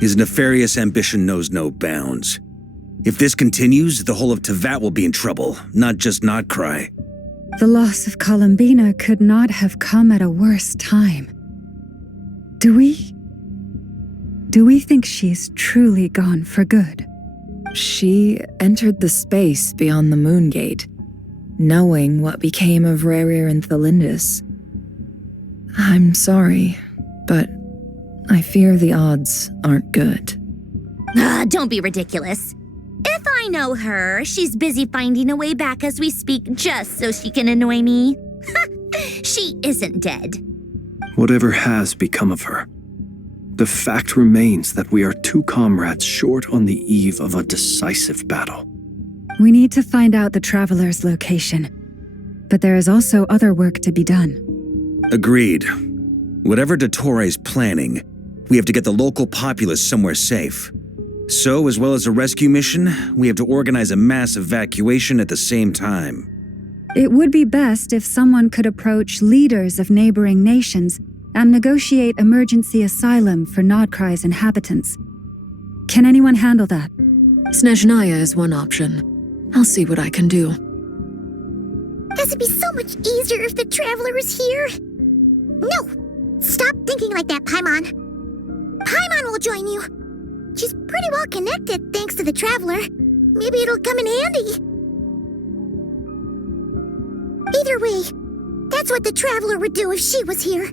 His nefarious ambition knows no bounds. If this continues, the whole of Tevat will be in trouble, not just Nodcry. The loss of Columbina could not have come at a worse time. Do we think she's truly gone for good? She entered the space beyond the Moon Gate, knowing what became of Rerir and Thelindis. I'm sorry, but I fear the odds aren't good. Don't be ridiculous. If I know her, she's busy finding a way back as we speak just so she can annoy me. She isn't dead. Whatever has become of her, the fact remains that we are two comrades short on the eve of a decisive battle. We need to find out the Traveler's location. But there is also other work to be done. Agreed. Whatever Dottore planning, we have to get the local populace somewhere safe. So, as well as a rescue mission, we have to organize a mass evacuation at the same time. It would be best if someone could approach leaders of neighboring nations and negotiate emergency asylum for Nodcry's inhabitants. Can anyone handle that? Snezhnaya is one option. I'll see what I can do. This would be so much easier if the Traveler was here. No! Stop thinking like that, Paimon. Paimon will join you. She's pretty well connected thanks to the Traveler. Maybe it'll come in handy. Either way, that's what the Traveler would do if she was here.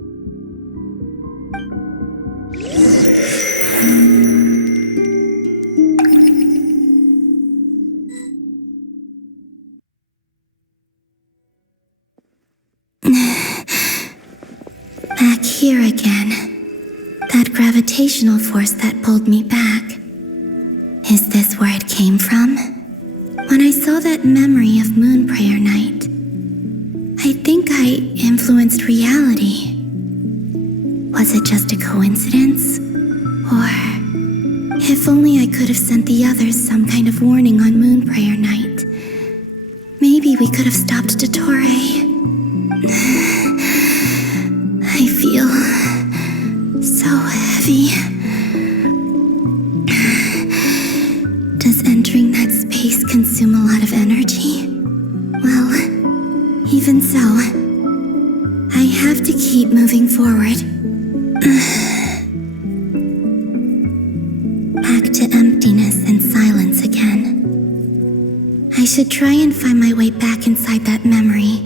Back here again. That gravitational force that pulled me back. Is this where it came from? When I saw that memory of Moon Prayer Night, I think I influenced reality. Was it just a coincidence? Or, if only I could have sent the others some kind of warning on Moon Prayer Night, maybe we could have stopped Dottore. I feel so heavy. Does entering that space consume a lot of energy? Well, even so, I have to keep moving forward. Back to emptiness and silence again. I should try and find my way back inside that memory.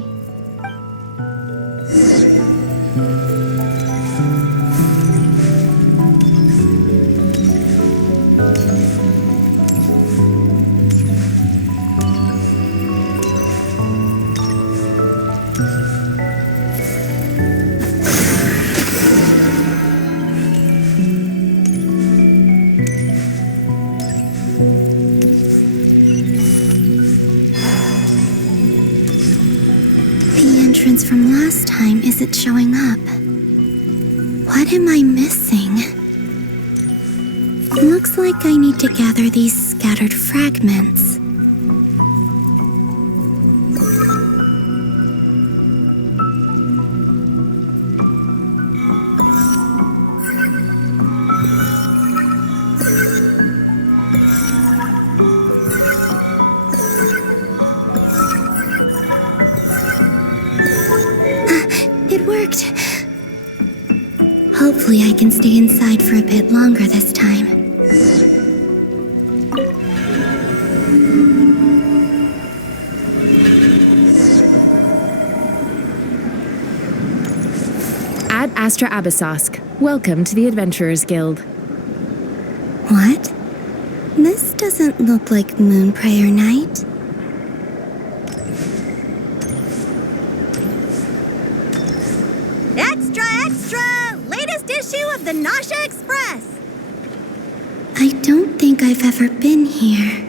From last time isn't showing up. What am I missing? Looks like I need to gather these scattered fragments. Hopefully I can stay inside for a bit longer this time. Ad Astra Abyssosque. Welcome to the Adventurers Guild. What? This doesn't look like Moon Prayer Night. Extra, extra! Latest issue of the Nausea Express! I don't think I've ever been here.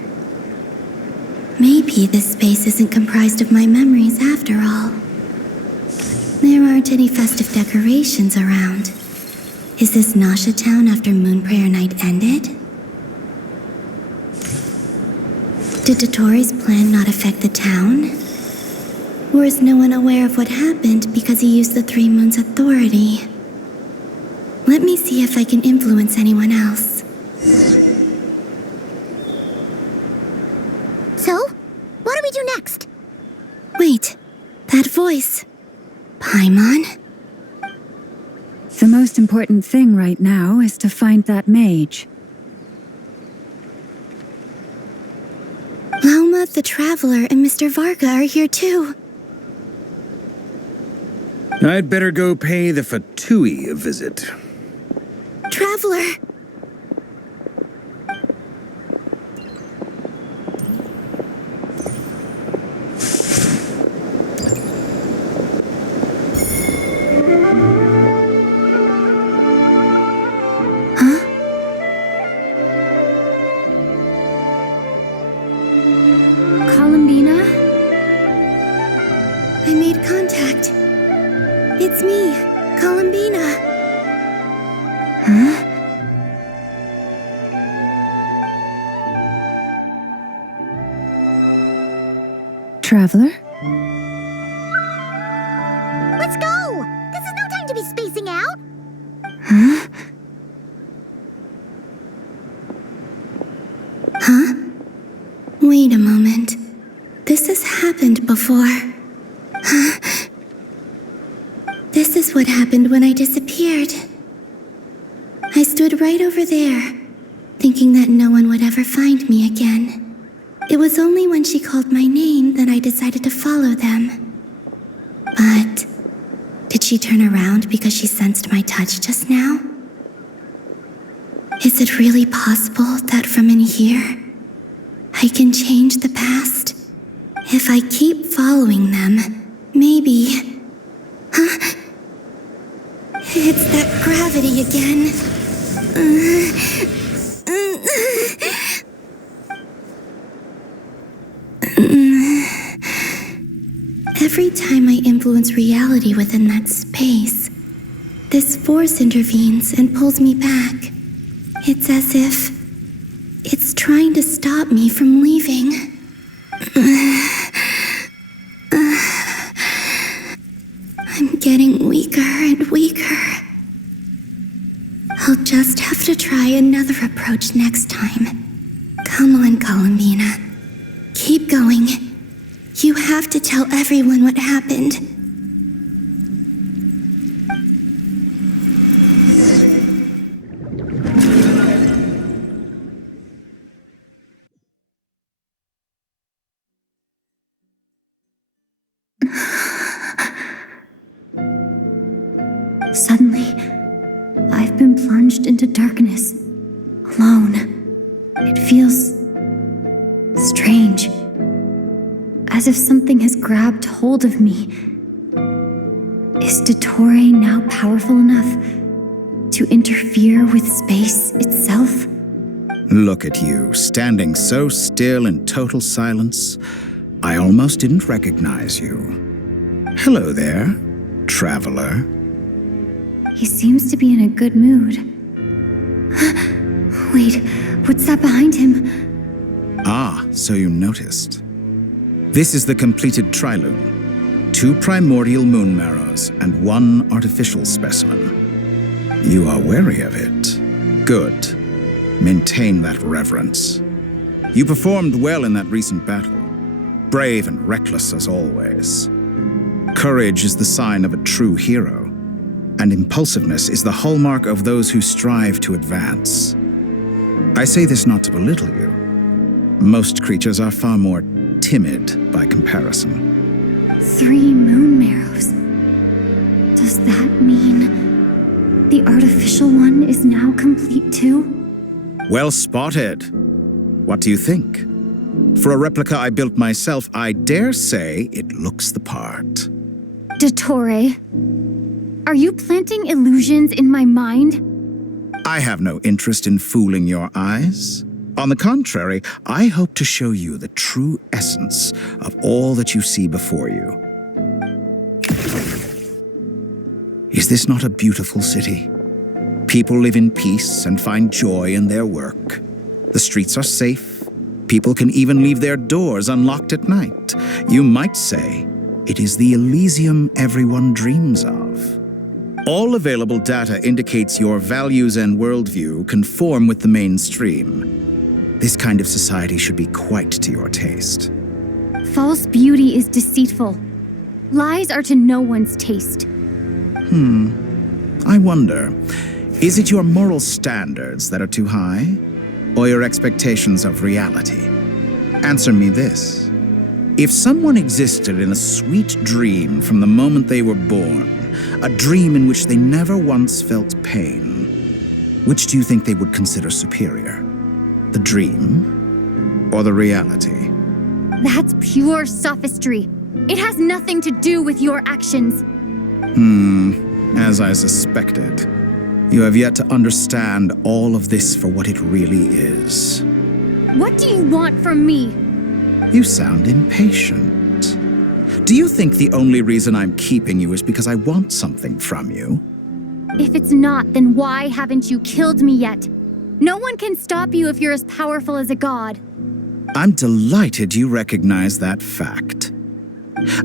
Maybe this space isn't comprised of my memories after all. There aren't any festive decorations around. Is this Nausea Town after Moon Prayer Night ended? Did Dottore's plan not affect the town? Or is no one aware of what happened because he used the Three Moons' authority? Let me see if I can influence anyone else. So, what do we do next? Wait, that voice. Paimon? The most important thing right now is to find that mage. Lauma the Traveler and Mr. Varga are here too. I'd better go pay the Fatui a visit. Traveler! I made contact. It's me, Columbina. Huh? Traveler? Let's go! This is no time to be spacing out! Huh? Huh? Wait a moment. This has happened before. Huh? This is what happened when I disappeared. I stood right over there, thinking that no one would ever find me again. It was only when she called my name that I decided to follow them. But did she turn around because she sensed my touch just now? Is it really possible that from in here, I can change the past? If I keep following them, maybe... Huh? It's that gravity again. Every time I influence reality within that space, this force intervenes and pulls me back. It's as if it's trying to stop me from leaving. I'm getting weaker and weaker. I'll just have to try another approach next time. Come on, Columbina. Keep going. You have to tell everyone what happened. Suddenly, I've been plunged into darkness, alone. It feels strange, as if something has grabbed hold of me. Is Dottore now powerful enough to interfere with space itself? Look at you, standing so still in total silence, I almost didn't recognize you. Hello there, traveler. He seems to be in a good mood. Wait, what's that behind him? Ah, so you noticed. This is the completed trilune. 2 primordial moon marrows and 1 artificial specimen. You are wary of it. Good. Maintain that reverence. You performed well in that recent battle. Brave and reckless as always. Courage is the sign of a true hero, and impulsiveness is the hallmark of those who strive to advance. I say this not to belittle you. Most creatures are far more timid by comparison. 3 moon marrows. Does that mean the artificial one is now complete too? Well spotted. What do you think? For a replica I built myself, I dare say it looks the part. Dottore, are you planting illusions in my mind? I have no interest in fooling your eyes. On the contrary, I hope to show you the true essence of all that you see before you. Is this not a beautiful city? People live in peace and find joy in their work. The streets are safe. People can even leave their doors unlocked at night. You might say it is the Elysium everyone dreams of. All available data indicates your values and worldview conform with the mainstream. This kind of society should be quite to your taste. False beauty is deceitful. Lies are to no one's taste. I wonder, is it your moral standards that are too high, or your expectations of reality? Answer me this. If someone existed in a sweet dream from the moment they were born, a dream in which they never once felt pain, which do you think they would consider superior? The dream or the reality? That's pure sophistry. It has nothing to do with your actions. As I suspected. You have yet to understand all of this for what it really is. What do you want from me? You sound impatient. Do you think the only reason I'm keeping you is because I want something from you? If it's not, then why haven't you killed me yet? No one can stop you if you're as powerful as a god. I'm delighted you recognize that fact.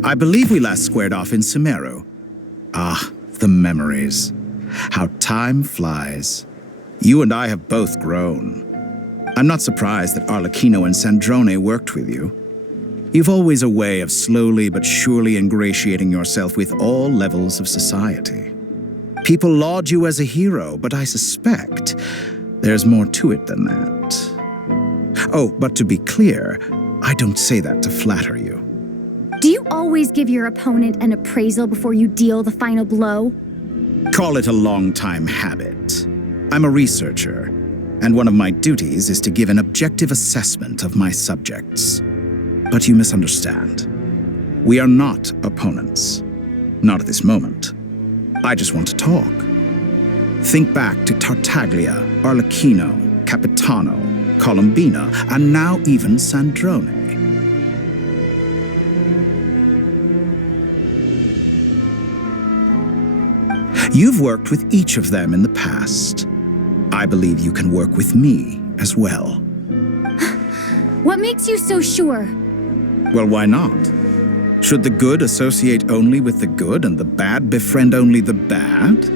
I believe we last squared off in Sumeru. Ah, the memories. How time flies. You and I have both grown. I'm not surprised that Arlecchino and Sandrone worked with you. You've always a way of slowly but surely ingratiating yourself with all levels of society. People laud you as a hero, but I suspect there's more to it than that. Oh, but to be clear, I don't say that to flatter you. Do you always give your opponent an appraisal before you deal the final blow? Call it a long-time habit. I'm a researcher, and one of my duties is to give an objective assessment of my subjects. But you misunderstand. We are not opponents. Not at this moment. I just want to talk. Think back to Tartaglia, Arlecchino, Capitano, Colombina, and now even Sandrone. You've worked with each of them in the past. I believe you can work with me as well. What makes you so sure? Well, why not? Should the good associate only with the good and the bad befriend only the bad?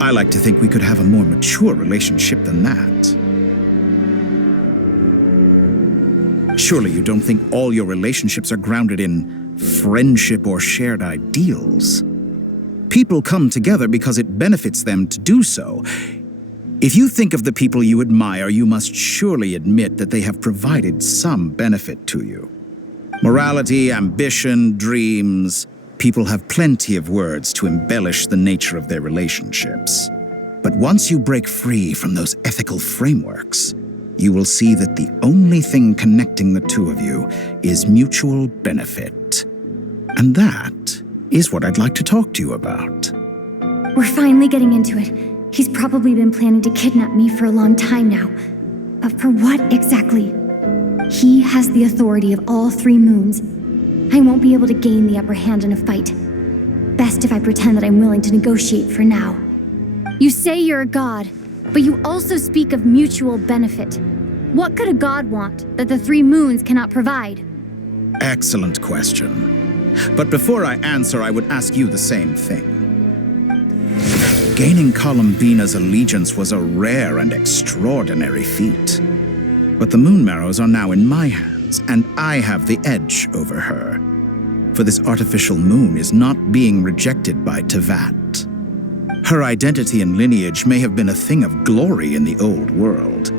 I like to think we could have a more mature relationship than that. Surely you don't think all your relationships are grounded in friendship or shared ideals. People come together because it benefits them to do so. If you think of the people you admire, you must surely admit that they have provided some benefit to you. Morality, ambition, dreams. People have plenty of words to embellish the nature of their relationships. But once you break free from those ethical frameworks, you will see that the only thing connecting the two of you is mutual benefit. And that is what I'd like to talk to you about. We're finally getting into it. He's probably been planning to kidnap me for a long time now. But for what exactly? He has the authority of all three moons. I won't be able to gain the upper hand in a fight. Best if I pretend that I'm willing to negotiate for now. You say you're a god, but you also speak of mutual benefit. What could a god want that the three moons cannot provide? Excellent question. But before I answer, I would ask you the same thing. Gaining Colombina's allegiance was a rare and extraordinary feat. But the Moon Marrows are now in my hands, and I have the edge over her. For this artificial moon is not being rejected by Tevat. Her identity and lineage may have been a thing of glory in the old world,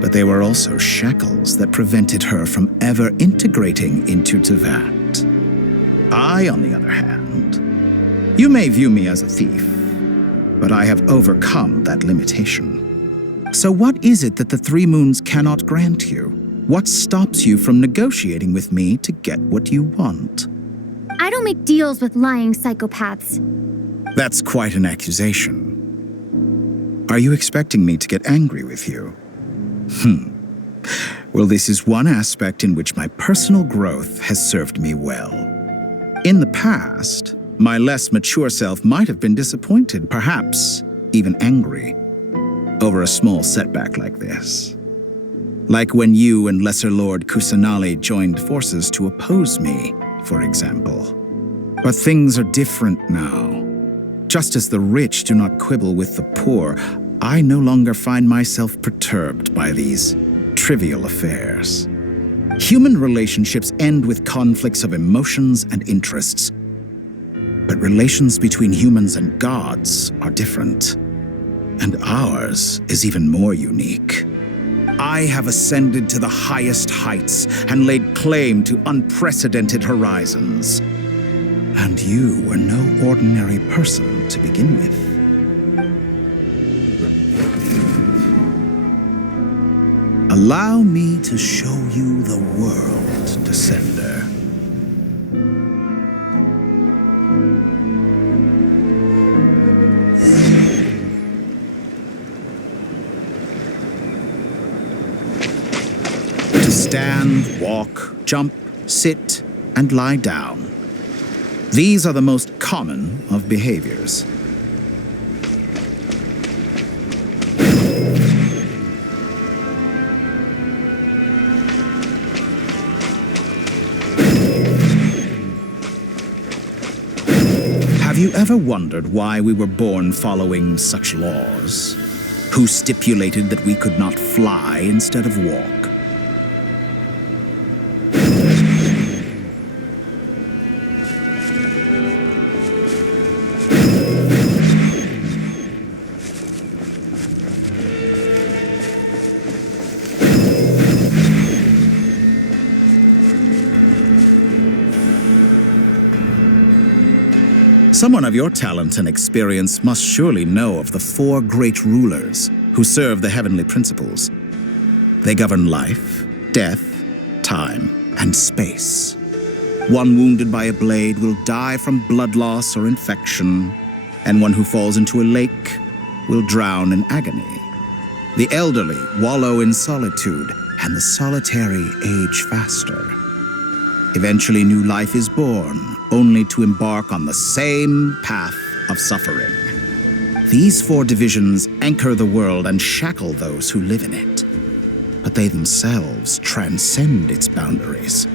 but they were also shackles that prevented her from ever integrating into Tevat. I, on the other hand, you may view me as a thief, but I have overcome that limitation. So what is it that the three moons cannot grant you? What stops you from negotiating with me to get what you want? I don't make deals with lying psychopaths. That's quite an accusation. Are you expecting me to get angry with you? Well, this is one aspect in which my personal growth has served me well. In the past, my less mature self might have been disappointed, perhaps even angry, over a small setback like this. Like when you and Lesser Lord Kusanali joined forces to oppose me, for example. But things are different now. Just as the rich do not quibble with the poor, I no longer find myself perturbed by these trivial affairs. Human relationships end with conflicts of emotions and interests. But relations between humans and gods are different. And ours is even more unique. I have ascended to the highest heights and laid claim to unprecedented horizons. And you were no ordinary person to begin with. Allow me to show you the world, Descender. To stand, walk, jump, sit, and lie down. These are the most common of behaviors. Have you ever wondered why we were born following such laws? Who stipulated that we could not fly instead of walk? Someone of your talent and experience must surely know of the 4 great rulers who serve the heavenly principles. They govern life, death, time, and space. One wounded by a blade will die from blood loss or infection, and one who falls into a lake will drown in agony. The elderly wallow in solitude, and the solitary age faster. Eventually, new life is born, only to embark on the same path of suffering. These 4 divisions anchor the world and shackle those who live in it. But they themselves transcend its boundaries,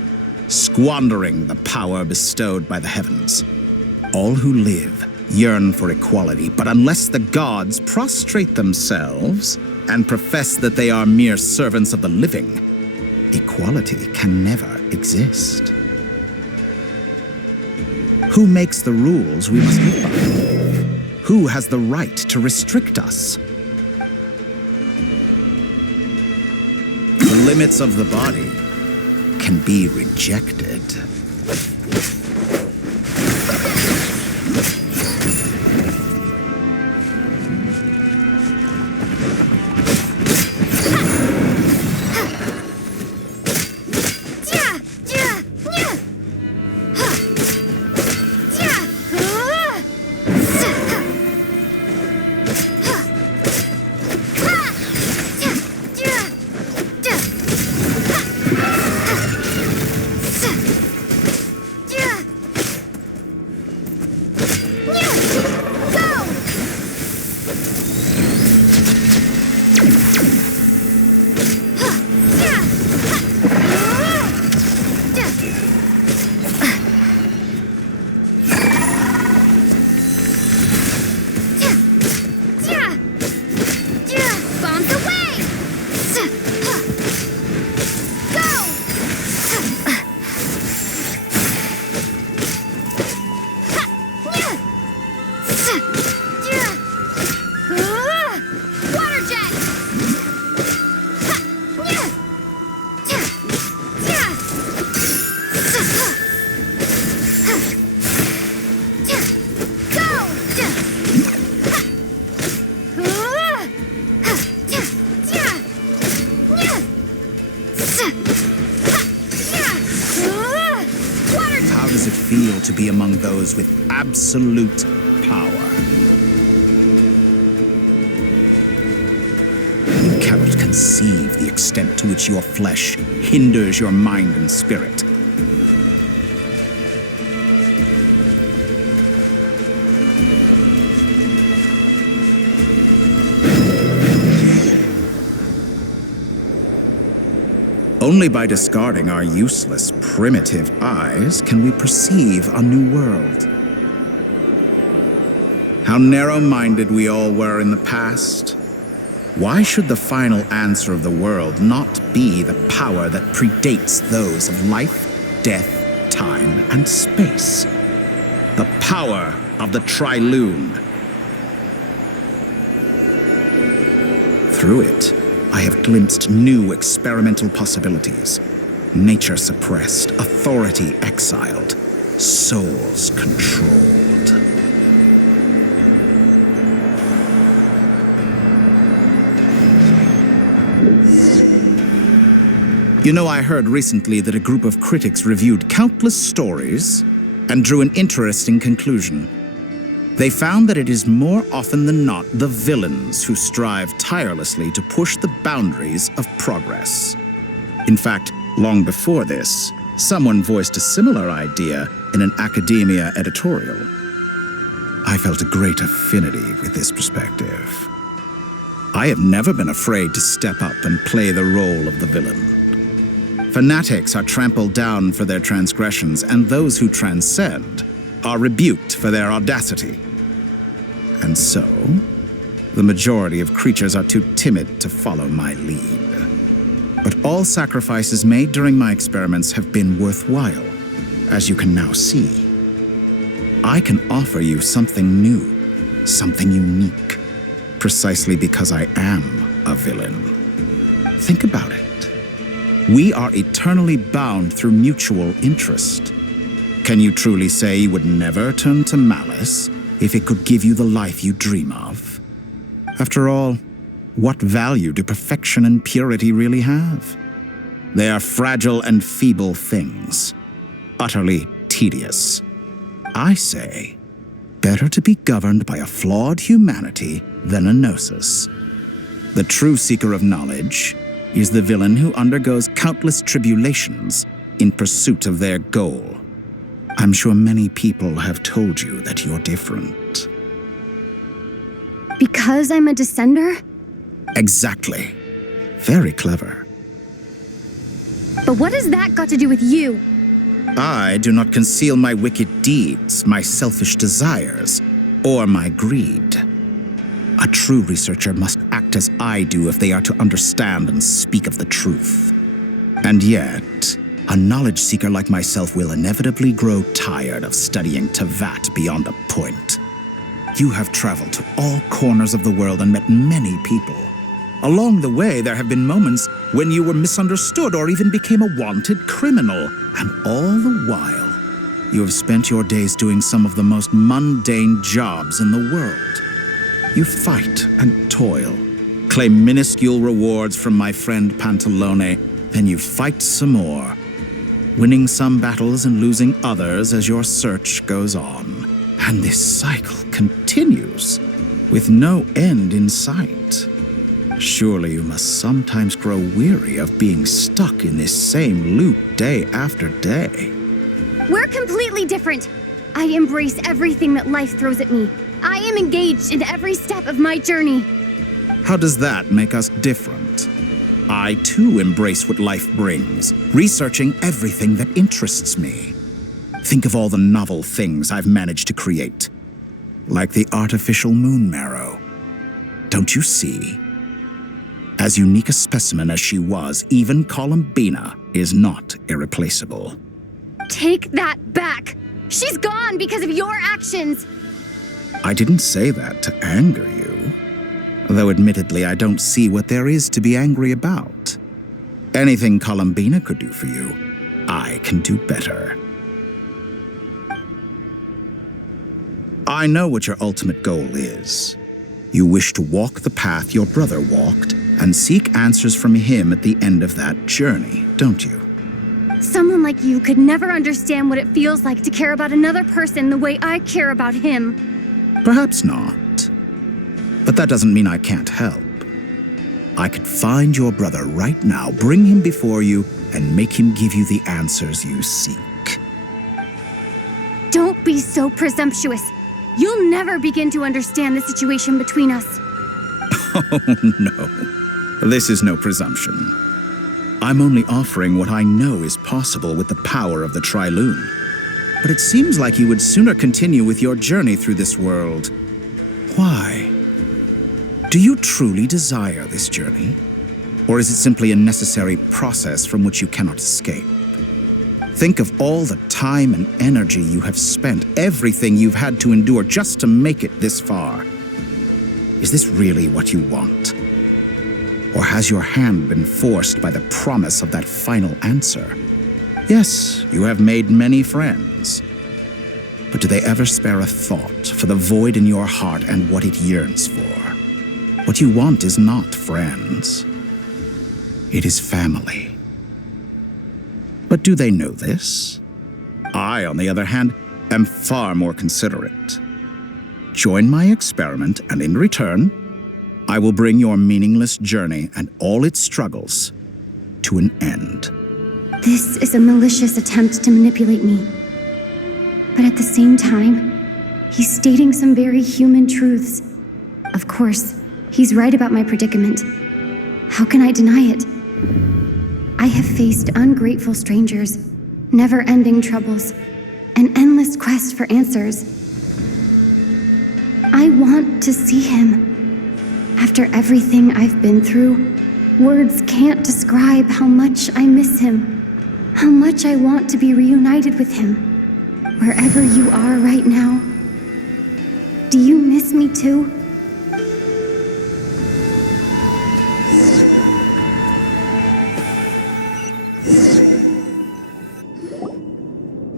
squandering the power bestowed by the heavens. All who live yearn for equality, but unless the gods prostrate themselves and profess that they are mere servants of the living, equality can never exist. Who makes the rules we must live by? Who has the right to restrict us? The limits of the body can be rejected. To be among those with absolute power. You cannot conceive the extent to which your flesh hinders your mind and spirit. Only by discarding our useless, primitive eyes can we perceive a new world. How narrow-minded we all were in the past. Why should the final answer of the world not be the power that predates those of life, death, time, and space? The power of the Trilune. Through it, I have glimpsed new experimental possibilities. Nature suppressed, authority exiled, souls controlled. You know, I heard recently that a group of critics reviewed countless stories and drew an interesting conclusion. They found that it is more often than not the villains who strive tirelessly to push the boundaries of progress. In fact, long before this, someone voiced a similar idea in an academia editorial. I felt a great affinity with this perspective. I have never been afraid to step up and play the role of the villain. Fanatics are trampled down for their transgressions, and those who transcend are rebuked for their audacity. And so, the majority of creatures are too timid to follow my lead. But all sacrifices made during my experiments have been worthwhile, as you can now see. I can offer you something new, something unique, precisely because I am a villain. Think about it. We are eternally bound through mutual interest. Can you truly say you would never turn to malice if it could give you the life you dream of? After all, what value do perfection and purity really have? They are fragile and feeble things, utterly tedious. I say, better to be governed by a flawed humanity than a gnosis. The true seeker of knowledge is the villain who undergoes countless tribulations in pursuit of their goal. I'm sure many people have told you that you're different. Because I'm a descender? Exactly. Very clever. But what has that got to do with you? I do not conceal my wicked deeds, my selfish desires, or my greed. A true researcher must act as I do if they are to understand and speak of the truth. And yet, a knowledge seeker like myself will inevitably grow tired of studying Tevat beyond a point. You have traveled to all corners of the world and met many people. Along the way, there have been moments when you were misunderstood or even became a wanted criminal. And all the while, you have spent your days doing some of the most mundane jobs in the world. You fight and toil, claim minuscule rewards from my friend Pantalone, then you fight some more, winning some battles and losing others as your search goes on. And this cycle continues, with no end in sight. Surely you must sometimes grow weary of being stuck in this same loop day after day. We're completely different. I embrace everything that life throws at me. I am engaged in every step of my journey. How does that make us different? I too embrace what life brings, researching everything that interests me. Think of all the novel things I've managed to create, like the artificial moon marrow. Don't you see? As unique a specimen as she was, even Columbina is not irreplaceable. Take that back! She's gone because of your actions! I didn't say that to anger you. Though admittedly, I don't see what there is to be angry about. Anything Columbina could do for you, I can do better. I know what your ultimate goal is. You wish to walk the path your brother walked and seek answers from him at the end of that journey, don't you? Someone like you could never understand what it feels like to care about another person the way I care about him. Perhaps not. But that doesn't mean I can't help. I could find your brother right now, bring him before you, and make him give you the answers you seek. Don't be so presumptuous. You'll never begin to understand the situation between us. Oh, no. This is no presumption. I'm only offering what I know is possible with the power of the Trilune. But it seems like you would sooner continue with your journey through this world. Why? Do you truly desire this journey? Or is it simply a necessary process from which you cannot escape? Think of all the time and energy you have spent, everything you've had to endure just to make it this far. Is this really what you want? Or has your hand been forced by the promise of that final answer? Yes, you have made many friends. But do they ever spare a thought for the void in your heart and what it yearns for? What you want is not friends. It is family. But do they know this? I, on the other hand, am far more considerate. Join my experiment, and in return, I will bring your meaningless journey and all its struggles to an end. This is a malicious attempt to manipulate me. But at the same time, he's stating some very human truths. Of course, he's right about my predicament. How can I deny it? I have faced ungrateful strangers, never-ending troubles, an endless quest for answers. I want to see him. After everything I've been through, words can't describe how much I miss him, how much I want to be reunited with him. Wherever you are right now, do you miss me too?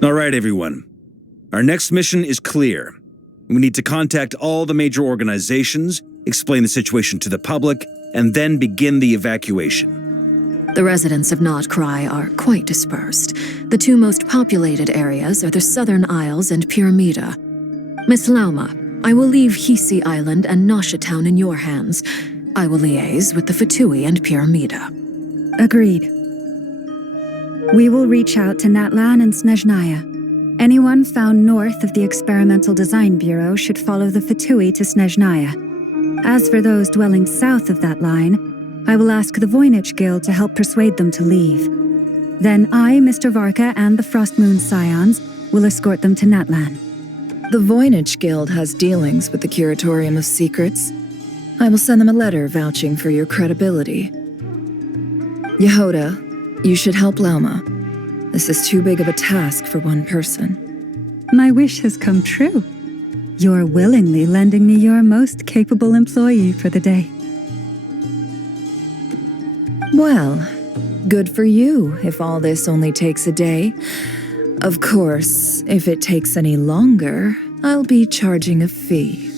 All right, everyone. Our next mission is clear. We need to contact all the major organizations, explain the situation to the public, and then begin the evacuation. The residents of Not Cry are quite dispersed. The two most populated areas are the Southern Isles and Pyramida. Miss Lauma, I will leave Hisi Island and Nasha Town in your hands. I will liaise with the Fatui and Pyramida. Agreed. We will reach out to Natlan and Snezhnaya. Anyone found north of the Experimental Design Bureau should follow the Fatui to Snezhnaya. As for those dwelling south of that line, I will ask the Voynich Guild to help persuade them to leave. Then I, Mr. Varka, and the Frostmoon Scions will escort them to Natlan. The Voynich Guild has dealings with the Curatorium of Secrets. I will send them a letter vouching for your credibility. Yehoda, you should help Lauma. This is too big of a task for one person. My wish has come true. You're willingly lending me your most capable employee for the day. Well, good for you if all this only takes a day. Of course, if it takes any longer, I'll be charging a fee.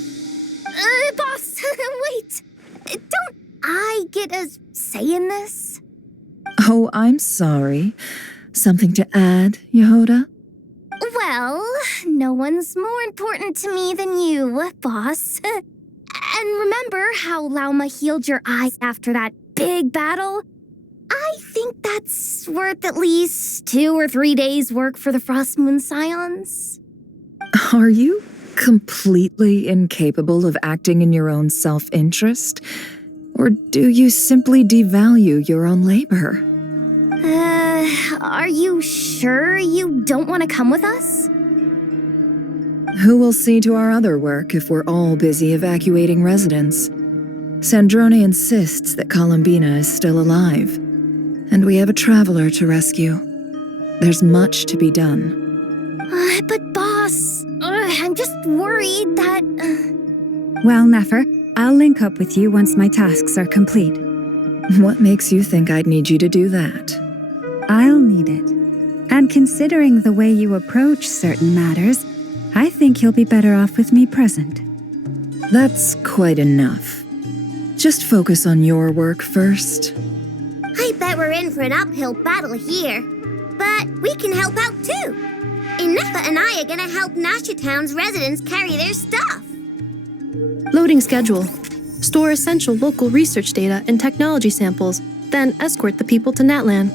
Boss, wait. Don't I get a say in this? Oh, I'm sorry. Something to add, Yehoda? Well, no one's more important to me than you, boss. And remember how Lauma healed your eyes after that big battle? I think that's worth at least 2 or 3 days' work for the Frostmoon Scions. Are you completely incapable of acting in your own self-interest? Or do you simply devalue your own labor? Are you sure you don't want to come with us? Who will see to our other work if we're all busy evacuating residents? Sandrone insists that Columbina is still alive, and we have a traveler to rescue. There's much to be done. But boss, I'm just worried that... Well, Nefer, I'll link up with you once my tasks are complete. What makes you think I'd need you to do that? I'll need it. And considering the way you approach certain matters, I think you'll be better off with me present. That's quite enough. Just focus on your work first. I bet we're in for an uphill battle here. But we can help out too. Inefa and I are gonna help Nasha Town's residents carry their stuff. Loading schedule. Store essential local research data and technology samples, then escort the people to Natlan.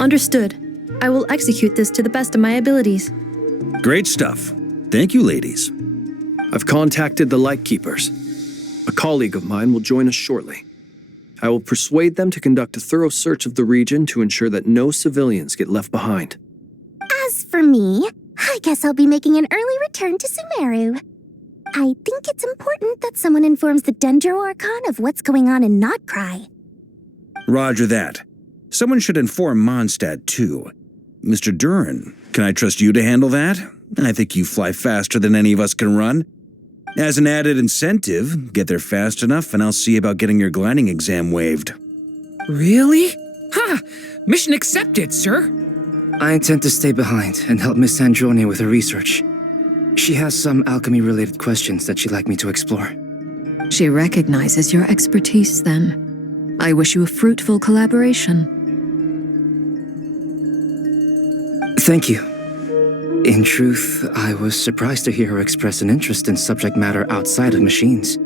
Understood. I will execute this to the best of my abilities. Great stuff. Thank you, ladies. I've contacted the Lightkeepers. A colleague of mine will join us shortly. I will persuade them to conduct a thorough search of the region to ensure that no civilians get left behind. As for me, I guess I'll be making an early return to Sumeru. I think it's important that someone informs the Dendro Archon of what's going on in Notcry. Roger that. Someone should inform Mondstadt, too. Mr. Duran, can I trust you to handle that? I think you fly faster than any of us can run. As an added incentive, get there fast enough and I'll see about getting your gliding exam waived. Really? Ha! Mission accepted, sir. I intend to stay behind and help Miss Sandrone with her research. She has some alchemy-related questions that she'd like me to explore. She recognizes your expertise, then. I wish you a fruitful collaboration. Thank you. In truth, I was surprised to hear her express an interest in subject matter outside of machines.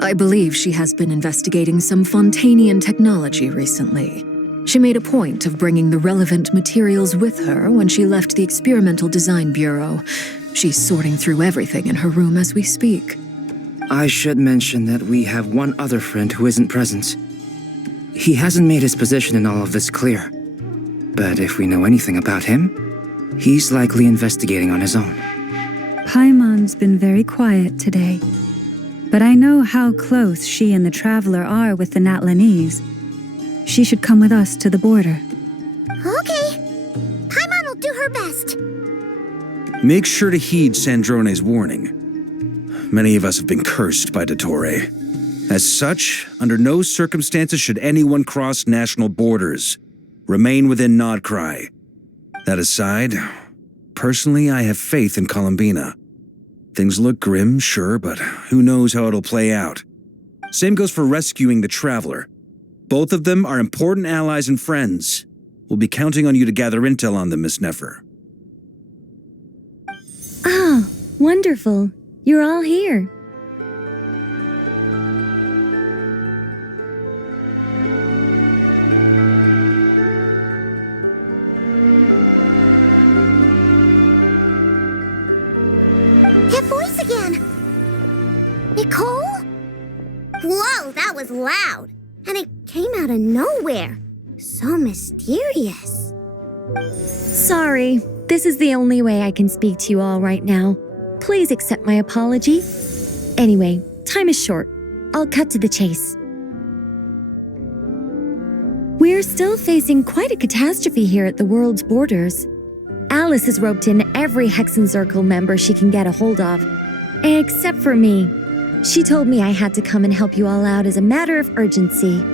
I believe she has been investigating some Fontanian technology recently. She made a point of bringing the relevant materials with her when she left the Experimental Design Bureau. She's sorting through everything in her room as we speak. I should mention that we have one other friend who isn't present. He hasn't made his position in all of this clear. But if we know anything about him, he's likely investigating on his own. Paimon's been very quiet today. But I know how close she and the Traveler are with the Natlanese. She should come with us to the border. Okay. Paimon will do her best. Make sure to heed Sandrone's warning. Many of us have been cursed by Dottore. As such, under no circumstances should anyone cross national borders. Remain within Notcry. That aside, personally I have faith in Columbina. Things look grim, sure, but who knows how it'll play out. Same goes for rescuing the Traveler. Both of them are important allies and friends. We'll be counting on you to gather intel on them, Miss Nefer. Oh, wonderful. You're all here. That voice again! Nicole? Whoa, that was loud! And it came out of nowhere. So mysterious. Sorry, this is the only way I can speak to you all right now. Please accept my apology. Anyway, time is short. I'll cut to the chase. We're still facing quite a catastrophe here at the world's borders. Alice has roped in every Hexenzirkel member she can get a hold of. Except for me. She told me I had to come and help you all out as a matter of urgency.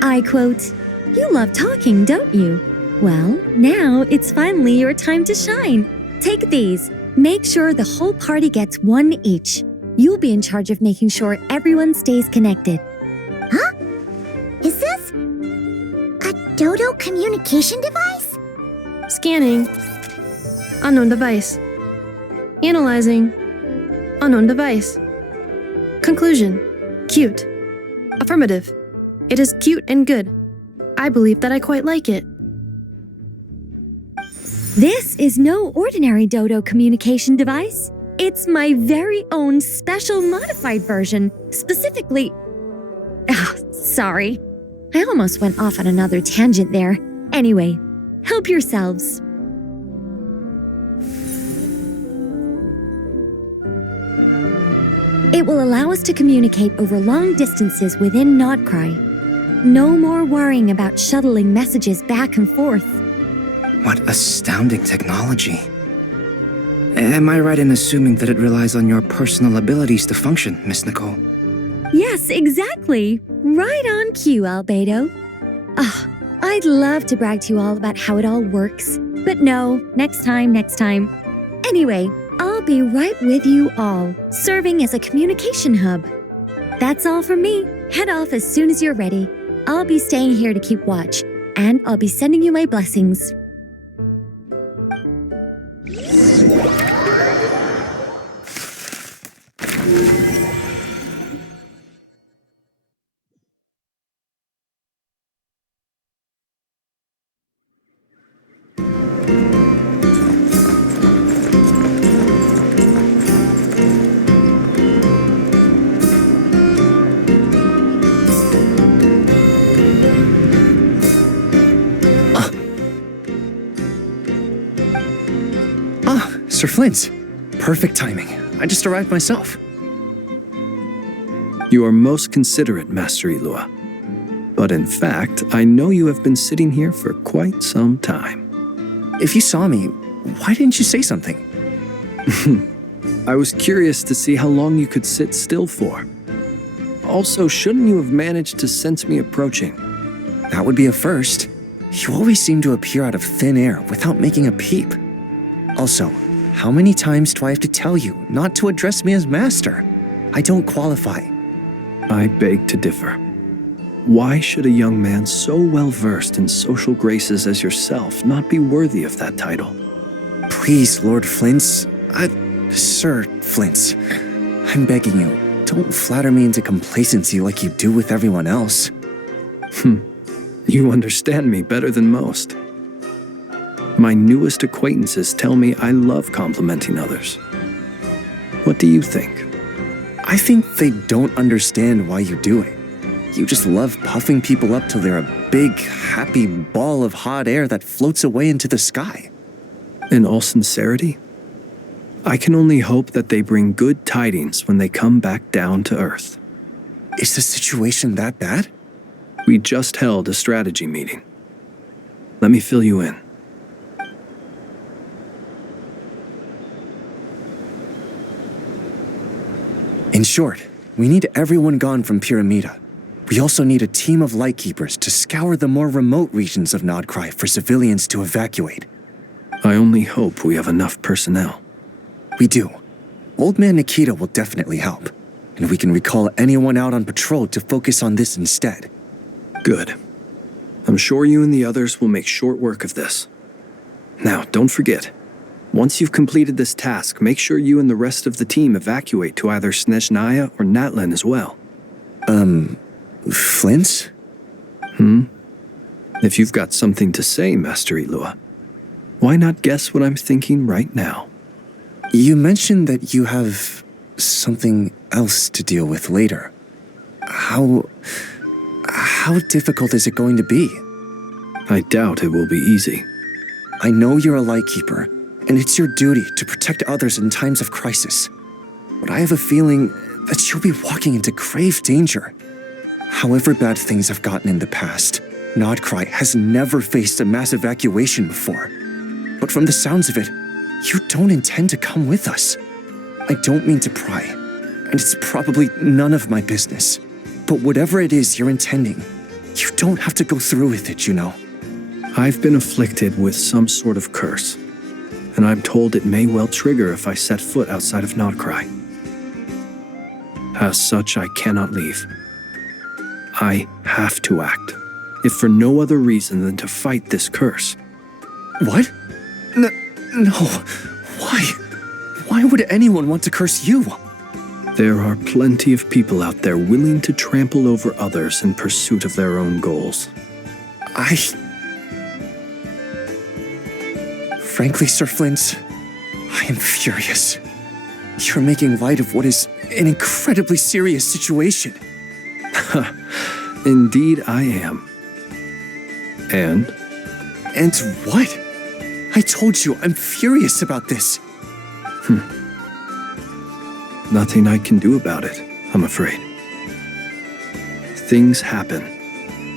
I quote, "You love talking, don't you? Well, now it's finally your time to shine. Take these. Make sure the whole party gets one each. You'll be in charge of making sure everyone stays connected." Huh? Is this a Dodo communication device? Scanning. Unknown device. Analyzing. Unknown device. Conclusion. Cute. Affirmative. It is cute and good. I believe that I quite like it. This is no ordinary Dodo communication device. It's my very own special modified version, specifically... sorry. I almost went off on another tangent there. Anyway, help yourselves. It will allow us to communicate over long distances within Notcry. No more worrying about shuttling messages back and forth. What astounding technology. Am I right in assuming that it relies on your personal abilities to function, Miss Nicole? Yes, exactly. Right on cue, Albedo. I'd love to brag to you all about how it all works. But no, next time. Anyway, I'll be right with you all, serving as a communication hub. That's all from me. Head off as soon as you're ready. I'll be staying here to keep watch, and I'll be sending you my blessings. Sir Flint. Perfect timing. I just arrived myself. You are most considerate, Master Ilua. But in fact, I know you have been sitting here for quite some time. If you saw me, why didn't you say something? I was curious to see how long you could sit still for. Also, shouldn't you have managed to sense me approaching? That would be a first. You always seem to appear out of thin air without making a peep. Also, how many times do I have to tell you not to address me as master? I don't qualify. I beg to differ. Why should a young man so well versed in social graces as yourself not be worthy of that title? Please, Lord Flint's. Sir Flint's. I'm begging you, don't flatter me into complacency like you do with everyone else. You understand me better than most. My newest acquaintances tell me I love complimenting others. What do you think? I think they don't understand why you do it. You just love puffing people up till they're a big, happy ball of hot air that floats away into the sky. In all sincerity, I can only hope that they bring good tidings when they come back down to Earth. Is the situation that bad? We just held a strategy meeting. Let me fill you in. In short, we need everyone gone from Pyramida. We also need a team of lightkeepers to scour the more remote regions of Nodcry for civilians to evacuate. I only hope we have enough personnel. We do. Old Man Nikita will definitely help, and we can recall anyone out on patrol to focus on this instead. Good. I'm sure you and the others will make short work of this. Now, don't forget, once you've completed this task, make sure you and the rest of the team evacuate to either Snezhnaya or Natlan as well. Flint's? If you've got something to say, Master Ilua, why not guess what I'm thinking right now? You mentioned that you have something else to deal with later. How difficult is it going to be? I doubt it will be easy. I know you're a lightkeeper, and it's your duty to protect others in times of crisis. But I have a feeling that you'll be walking into grave danger. However bad things have gotten in the past, Nodcry has never faced a mass evacuation before. But from the sounds of it, you don't intend to come with us. I don't mean to pry, and it's probably none of my business. But whatever it is you're intending, you don't have to go through with it, you know. I've been afflicted with some sort of curse, and I'm told it may well trigger if I set foot outside of Nodcry. As such, I cannot leave. I have to act, if for no other reason than to fight this curse. What? No. Why? Why would anyone want to curse you? There are plenty of people out there willing to trample over others in pursuit of their own goals. Frankly, Sir Flint, I am furious. You're making light of what is an incredibly serious situation. Indeed I am. And? And what? I told you, I'm furious about this. Nothing I can do about it, I'm afraid. Things happen,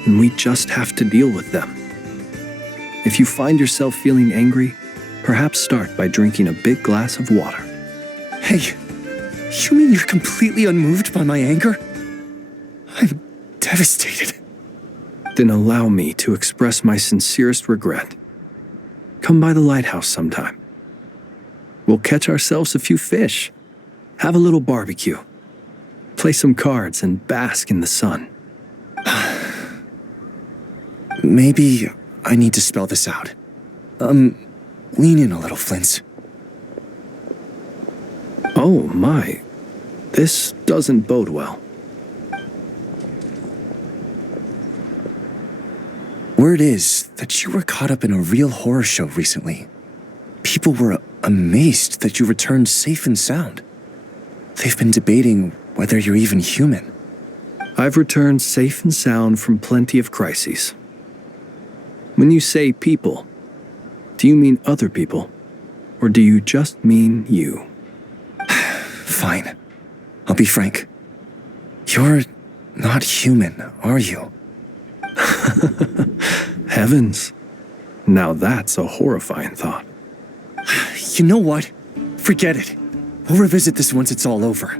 and we just have to deal with them. If you find yourself feeling angry, perhaps start by drinking a big glass of water. Hey, you mean you're completely unmoved by my anger? I'm devastated. Then allow me to express my sincerest regret. Come by the lighthouse sometime. We'll catch ourselves a few fish, have a little barbecue, play some cards, and bask in the sun. Maybe I need to spell this out. Lean in a little, Flint. Oh my, this doesn't bode well. Word is that you were caught up in a real horror show recently. People were amazed that you returned safe and sound. They've been debating whether you're even human. I've returned safe and sound from plenty of crises. When you say people, do you mean other people? Or do you just mean you? Fine. I'll be frank. You're not human, are you? Heavens. Now that's a horrifying thought. You know what? Forget it. We'll revisit this once it's all over.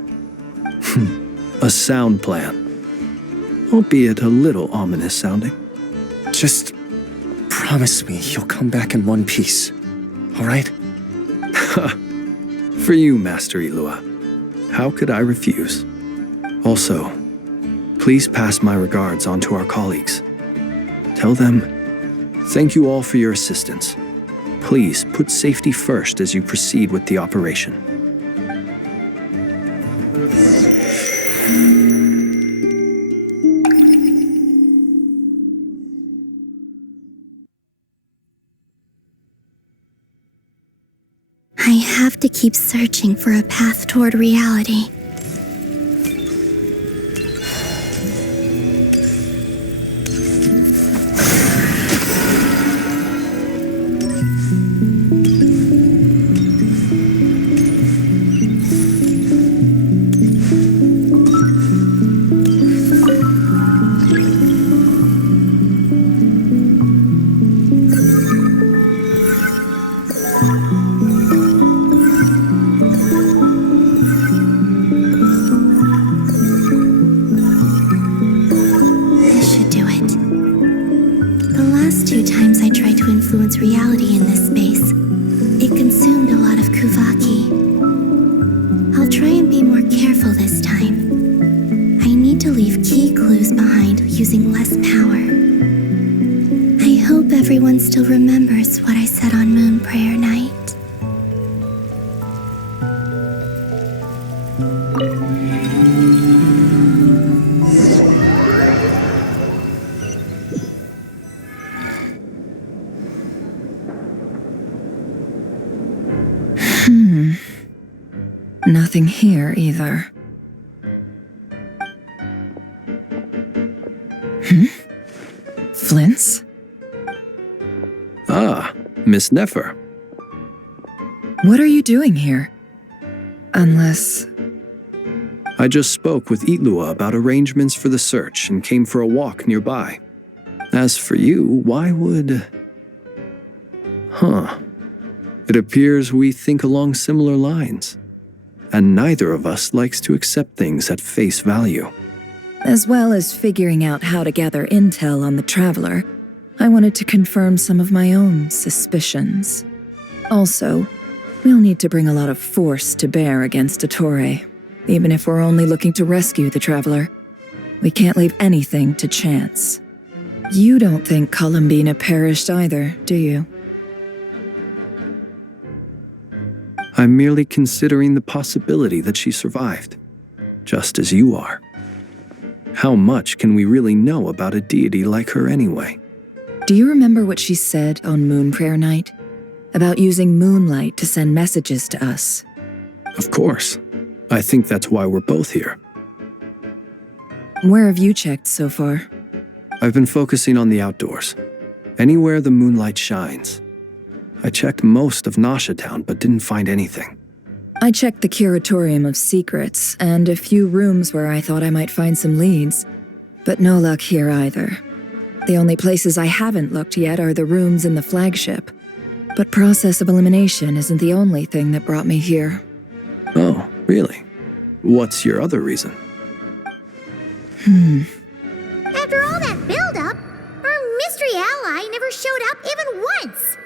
A sound plan. Albeit a little ominous sounding. Just promise me you'll come back in one piece, all right? For you, Master Ilua. How could I refuse? Also, please pass my regards on to our colleagues. Tell them, thank you all for your assistance. Please put safety first as you proceed with the operation. I have to keep searching for a path toward reality. Reality in this space. It consumed a lot of Kuvaki. I'll try and be more careful this time. I need to leave key clues behind using less power. I hope everyone still remembers what I said on Moon Prayer Night. Nothing here either. Flints? Ah, Miss Nefer. What are you doing here? Unless... I just spoke with Ilua about arrangements for the search and came for a walk nearby. As for you, why would... It appears we think along similar lines. And neither of us likes to accept things at face value. As well as figuring out how to gather intel on the Traveler, I wanted to confirm some of my own suspicions. Also, we'll need to bring a lot of force to bear against Ettore, even if we're only looking to rescue the Traveler. We can't leave anything to chance. You don't think Columbina perished either, do you? I'm merely considering the possibility that she survived, just as you are. How much can we really know about a deity like her anyway? Do you remember what she said on Moon Prayer Night? About using moonlight to send messages to us? Of course. I think that's why we're both here. Where have you checked so far? I've been focusing on the outdoors. Anywhere the moonlight shines. I checked most of Nasha Town, but didn't find anything. I checked the Curatorium of Secrets, and a few rooms where I thought I might find some leads. But no luck here either. The only places I haven't looked yet are the rooms in the flagship. But process of elimination isn't the only thing that brought me here. Oh, really? What's your other reason? After all that build-up, our mystery ally never showed up even once.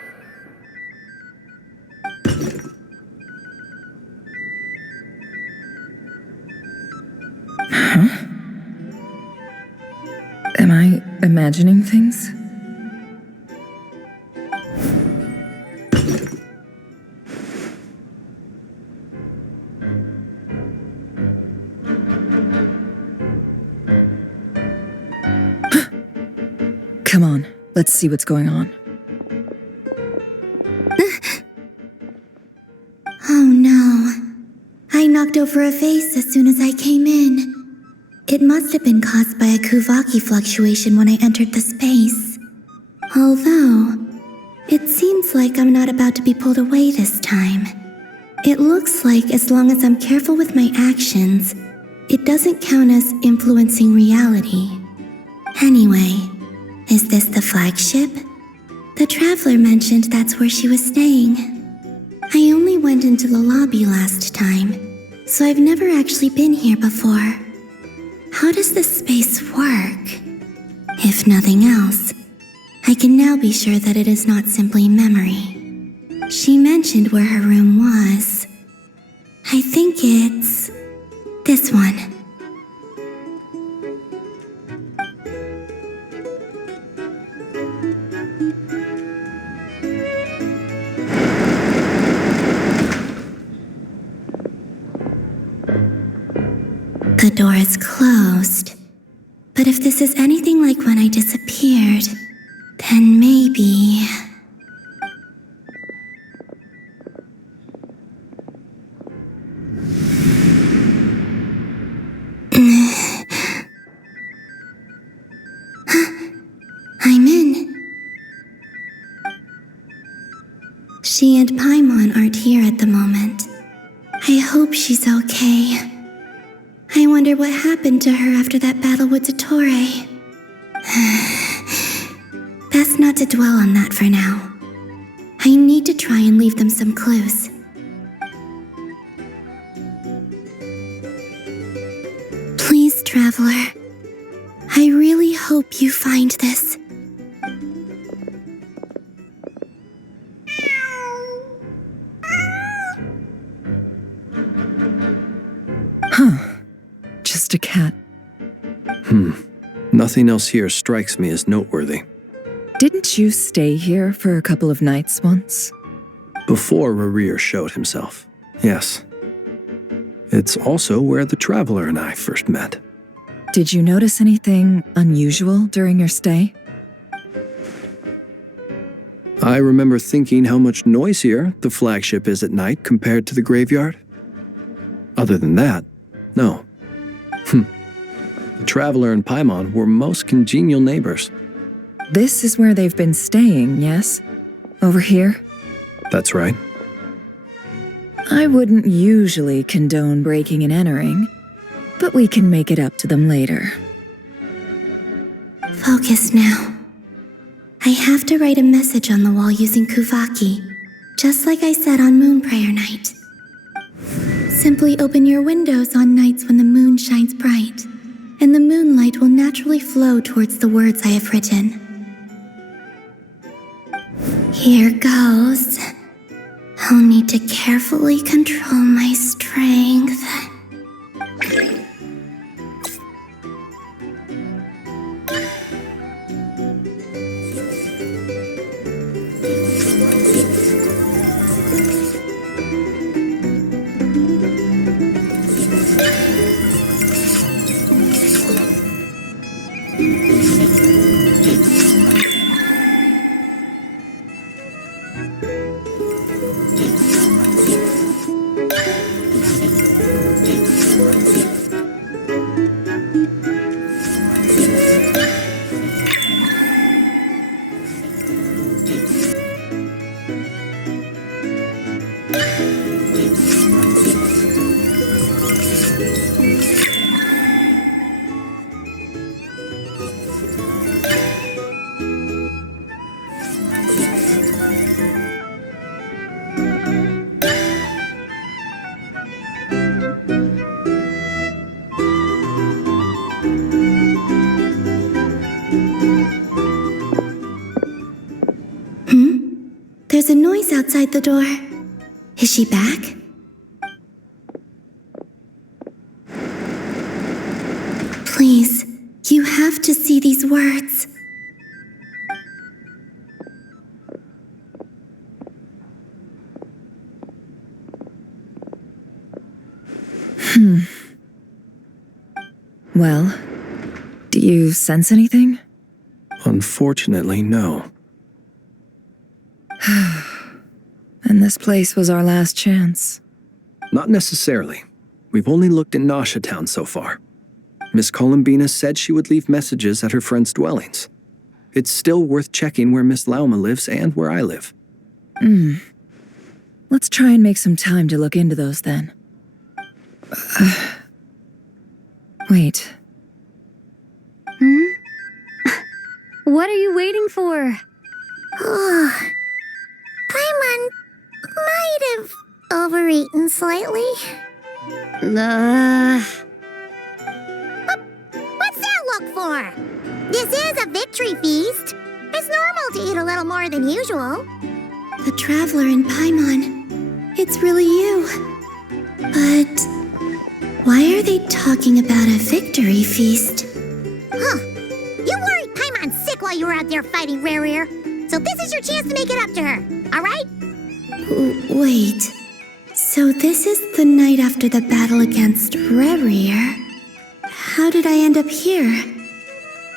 Huh? Am I imagining things? Come on, let's see what's going on. Oh no. I knocked over a vase as soon as I came in. It must have been caused by a Kuvaki fluctuation when I entered the space. Although, it seems like I'm not about to be pulled away this time. It looks like as long as I'm careful with my actions, it doesn't count as influencing reality. Anyway, is this the flagship? The traveler mentioned that's where she was staying. I only went into the lobby last time, so I've never actually been here before. How does this space work? If nothing else, I can now be sure that it is not simply memory. She mentioned where her room was. I think it's this one. The door is closed. But if this is anything like when I disappeared, then maybe... I'm in. She and Paimon aren't here at the moment. I hope she's okay. I wonder what happened to her after that battle with Dottore. Best not to dwell on that for now. I need to try and leave them some clues. Please, Traveler. I really hope you find this. Just a cat. Nothing else here strikes me as noteworthy. Didn't you stay here for a couple of nights once? Before Rarir showed himself, yes. It's also where the Traveler and I first met. Did you notice anything unusual during your stay? I remember thinking how much noisier the flagship is at night compared to the graveyard. Other than that, no. The Traveler and Paimon were most congenial neighbors. This is where they've been staying, yes? Over here? That's right. I wouldn't usually condone breaking and entering, but we can make it up to them later. Focus now. I have to write a message on the wall using Kuvaki, just like I said on Moon Prayer Night. Simply open your windows on nights when the moon shines bright, and the moonlight will naturally flow towards the words I have written. Here goes. I'll need to carefully control my strength. There's a noise outside the door. Is she back? Please, you have to see these words. Well, do you sense anything? Unfortunately, no. And this place was our last chance. Not necessarily. We've only looked in Nasha Town so far. Miss Columbina said she would leave messages at her friends' dwellings. It's still worth checking where Miss Lauma lives and where I live. Let's try and make some time to look into those then. Wait. What are you waiting for? Paimon might have overeaten slightly. What's that look for? This is a victory feast. It's normal to eat a little more than usual. The Traveler in Paimon. It's really you. But why are they talking about a victory feast? Huh. You worried Paimon sick while you were out there fighting Rare. So this is your chance to make it up to her, all right? Wait. So this is the night after the battle against Rare. How did I end up here?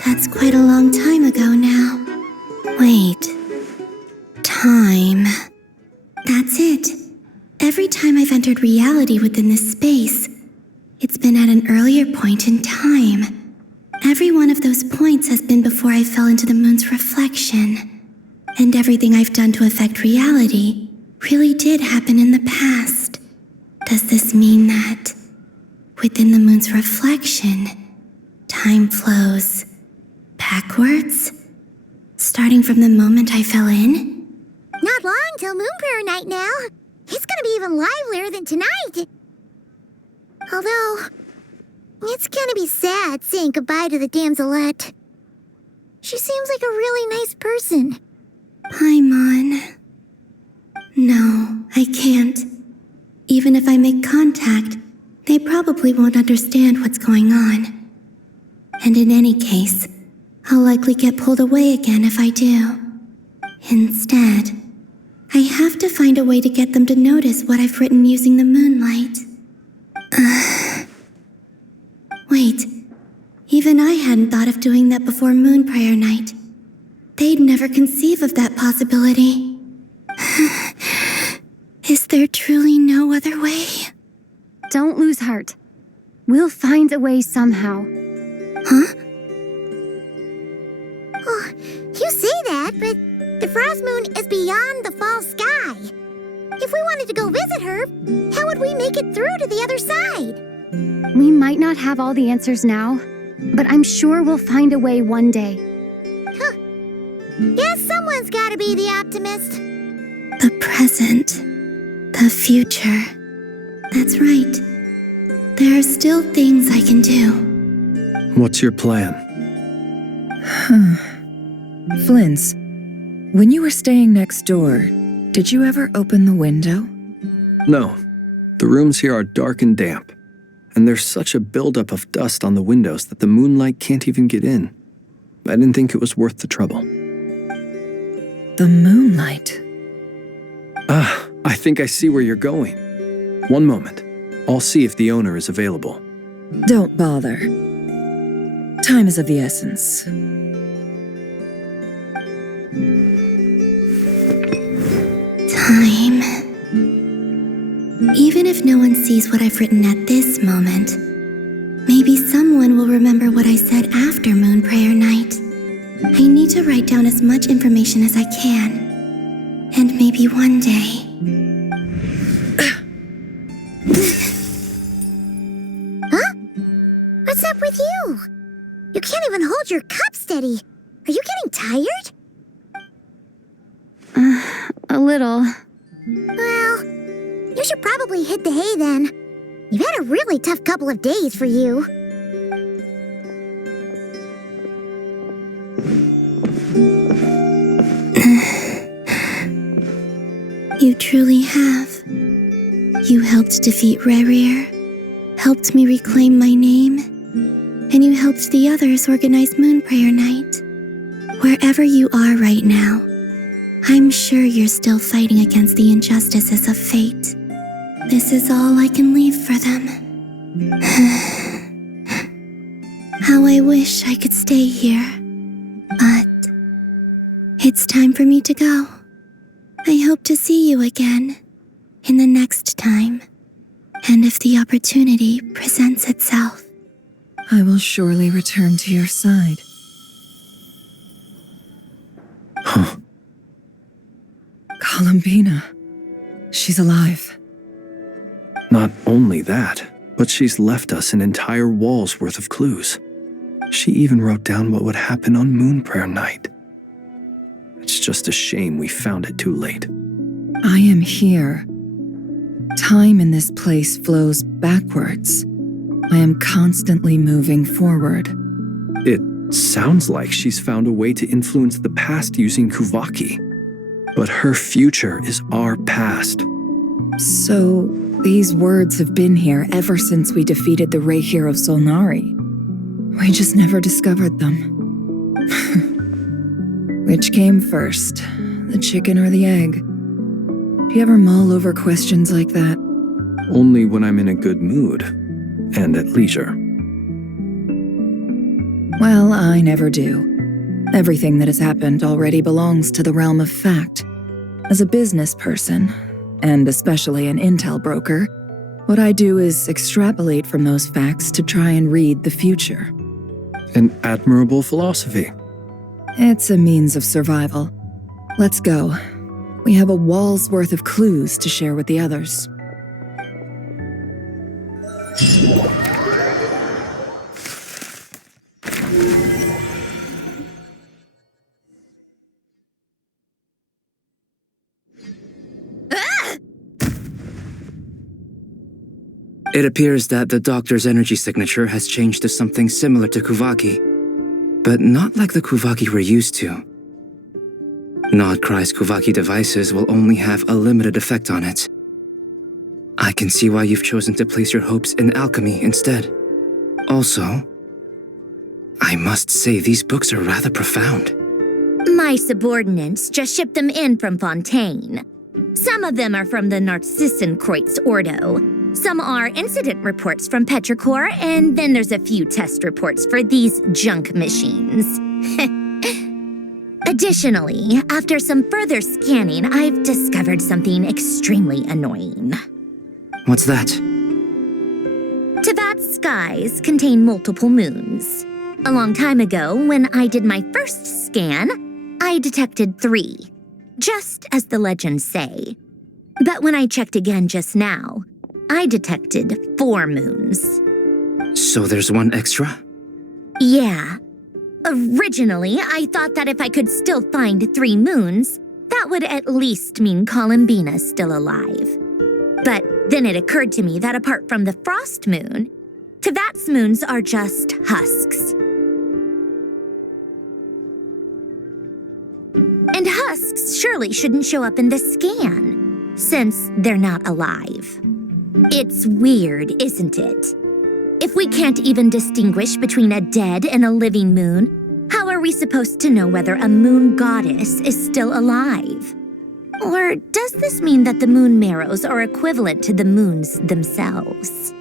That's quite a long time ago now. Wait. Time. That's it. Every time I've entered reality within this space, it's been at an earlier point in time. Every one of those points has been before I fell into the moon's reflection. And everything I've done to affect reality really did happen in the past. Does this mean that within the moon's reflection, time flows backwards? Starting from the moment I fell in? Not long till Moon Prayer Night now. It's gonna be even livelier than tonight. Although, it's gonna be sad saying goodbye to the damselette. She seems like a really nice person. Paimon. No, I can't. Even if I make contact, they probably won't understand what's going on. And in any case, I'll likely get pulled away again if I do. Instead, I have to find a way to get them to notice what I've written using the moonlight. Wait, even I hadn't thought of doing that before Moon Prayer Night. They'd never conceive of that possibility. Is there truly no other way? Don't lose heart. We'll find a way somehow. Huh? Oh, you say that, but the Frost Moon is beyond the fall sky. If we wanted to go visit her, how would we make it through to the other side? We might not have all the answers now, but I'm sure we'll find a way one day. Huh. Guess someone's gotta be the optimist. The present. The future. That's right. There are still things I can do. What's your plan? Flint's, when you were staying next door, did you ever open the window? No. The rooms here are dark and damp, and there's such a buildup of dust on the windows that the moonlight can't even get in. I didn't think it was worth the trouble. The moonlight? I think I see where you're going. One moment. I'll see if the owner is available. Don't bother. Time is of the essence. Time. Even if no one sees what I've written at this moment, maybe someone will remember what I said after Moon Prayer Night. I need to write down as much information as I can. And maybe one day... Huh? What's up with you? You can't even hold your cup steady. Are you getting tired? A little. Well, you should probably hit the hay then. You've had a really tough couple of days for you. You truly have. You helped defeat Rare, helped me reclaim my name, and you helped the others organize Moon Prayer Night. Wherever you are right now, I'm sure you're still fighting against the injustices of fate. This is all I can leave for them. How I wish I could stay here. But it's time for me to go. I hope to see you again in the next time. And if the opportunity presents itself. I will surely return to your side. Huh. Columbina. She's alive. Not only that, but But she's left us an entire wall's worth of clues. She even wrote down what would happen on Moon Prayer Night. It's just a shame we found it too late. I am here. Time in this place flows backwards. I am constantly moving forward. It sounds like she's found a way to influence the past using Kuvaki. But her future is our past. So, these words have been here ever since we defeated the Ray Hero Solnari. We just never discovered them. Which came first, the chicken or the egg? Do you ever mull over questions like that? Only when I'm in a good mood and at leisure. Well, I never do. Everything that has happened already belongs to the realm of fact. As a business person, and especially an intel broker, what I do is extrapolate from those facts to try and read the future. An admirable philosophy. It's a means of survival. Let's go. We have a wall's worth of clues to share with the others. It appears that the doctor's energy signature has changed to something similar to Kuvaki, but not like the Kuvaki we're used to. Nodcry's Kuvaki devices will only have a limited effect on it. I can see why you've chosen to place your hopes in alchemy instead. Also, I must say these books are rather profound. My subordinates just shipped them in from Fontaine. Some of them are from the Narcissenkreuz Ordo. Some are incident reports from Petrichor, and then there's a few test reports for these junk machines. Additionally, after some further scanning, I've discovered something extremely annoying. What's that? Tevat's skies contain multiple moons. A long time ago, when I did my first scan, I detected 3, just as the legends say. But when I checked again just now, I detected 4 moons. So there's one extra? Yeah. Originally, I thought that if I could still find 3 moons, that would at least mean Columbina's still alive. But then it occurred to me that apart from the frost moon, Tevat's moons are just husks. And husks surely shouldn't show up in the scan, since they're not alive. It's weird, isn't it? If we can't even distinguish between a dead and a living moon, how are we supposed to know whether a moon goddess is still alive? Or does this mean that the moon marrows are equivalent to the moons themselves?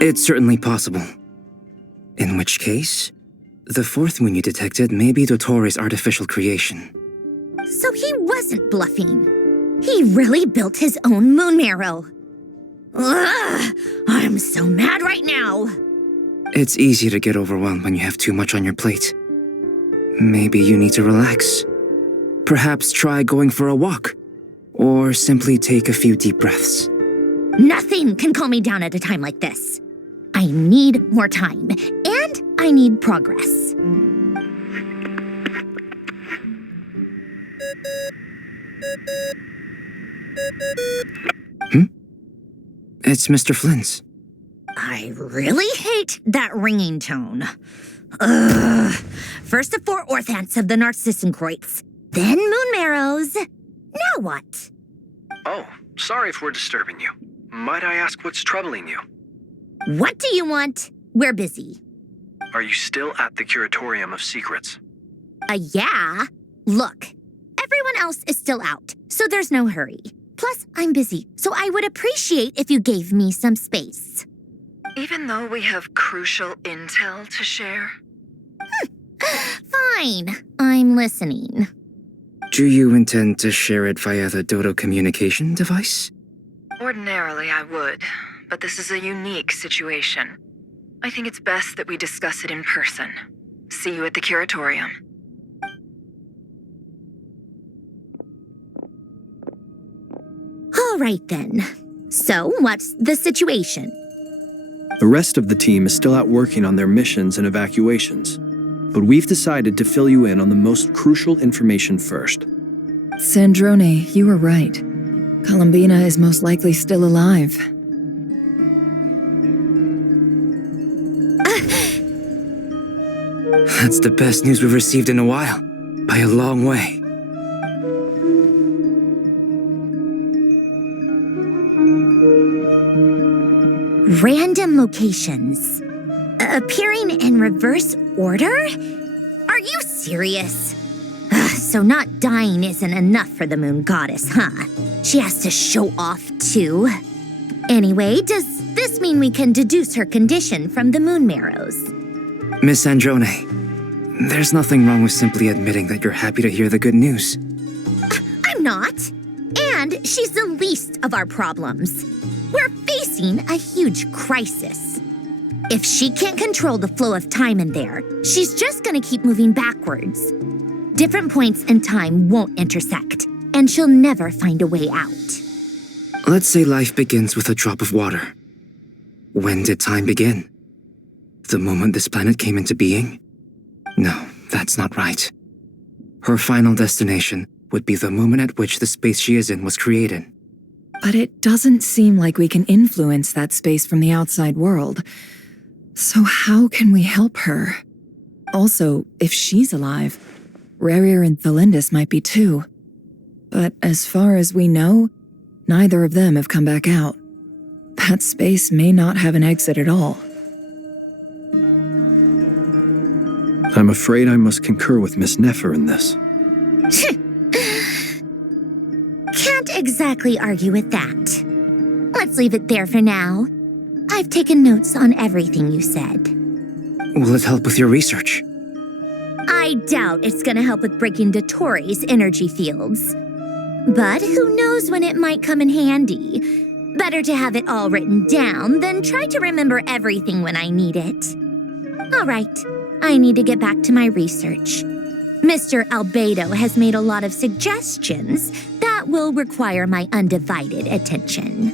It's certainly possible. In which case, the 4th moon you detected may be Dottore artificial creation. So he wasn't bluffing. He really built his own moon marrow. Ugh, I'm so mad right now. It's easy to get overwhelmed when you have too much on your plate. Maybe you need to relax. Perhaps try going for a walk, or simply take a few deep breaths. Nothing can calm me down at a time like this. I need more time, and I need progress. It's Mr. Flynn's. I really hate that ringing tone. Ugh. First the 4 orthants of the Narcissenkreuz, then moon marrows. Now what? Oh, sorry if we're disturbing you. Might I ask what's troubling you? What do you want? We're busy. Are you still at the Curatorium of Secrets? Yeah. Look, everyone else is still out, so there's no hurry. Plus, I'm busy, so I would appreciate if you gave me some space. Even though we have crucial intel to share? Fine, I'm listening. Do you intend to share it via the Dodo communication device? Ordinarily, I would, but this is a unique situation. I think it's best that we discuss it in person. See you at the Curatorium. All right then. So, what's the situation? The rest of the team is still out working on their missions and evacuations, but we've decided to fill you in on the most crucial information first. Sandrone, you were right. Columbina is most likely still alive. That's the best news we've received in a while, by a long way. Random locations. Appearing in reverse order? Are you serious? So not dying isn't enough for the moon goddess, huh? She has to show off too. Anyway, does this mean we can deduce her condition from the moon marrows? Miss Androne, there's nothing wrong with simply admitting that you're happy to hear the good news. I'm not. And she's the least of our problems. We're facing a huge crisis. If she can't control the flow of time in there, she's just gonna keep moving backwards. Different points in time won't intersect, and she'll never find a way out. Let's say life begins with a drop of water. When did time begin? The moment this planet came into being? No, that's not right. Her final destination would be the moment at which the space she is in was created. But it doesn't seem like we can influence that space from the outside world. So how can we help her? Also, if she's alive, Rerir and Thalindus might be too. But as far as we know, neither of them have come back out. That space may not have an exit at all. I'm afraid I must concur with Miss Nefer in this. Can't exactly argue with that. Let's leave it there for now. I've taken notes on everything you said. Will it help with your research? I doubt it's gonna help with breaking Dottoro's energy fields. But who knows when it might come in handy. Better to have it all written down than try to remember everything when I need it. All right, I need to get back to my research. Mr. Albedo has made a lot of suggestions that will require my undivided attention.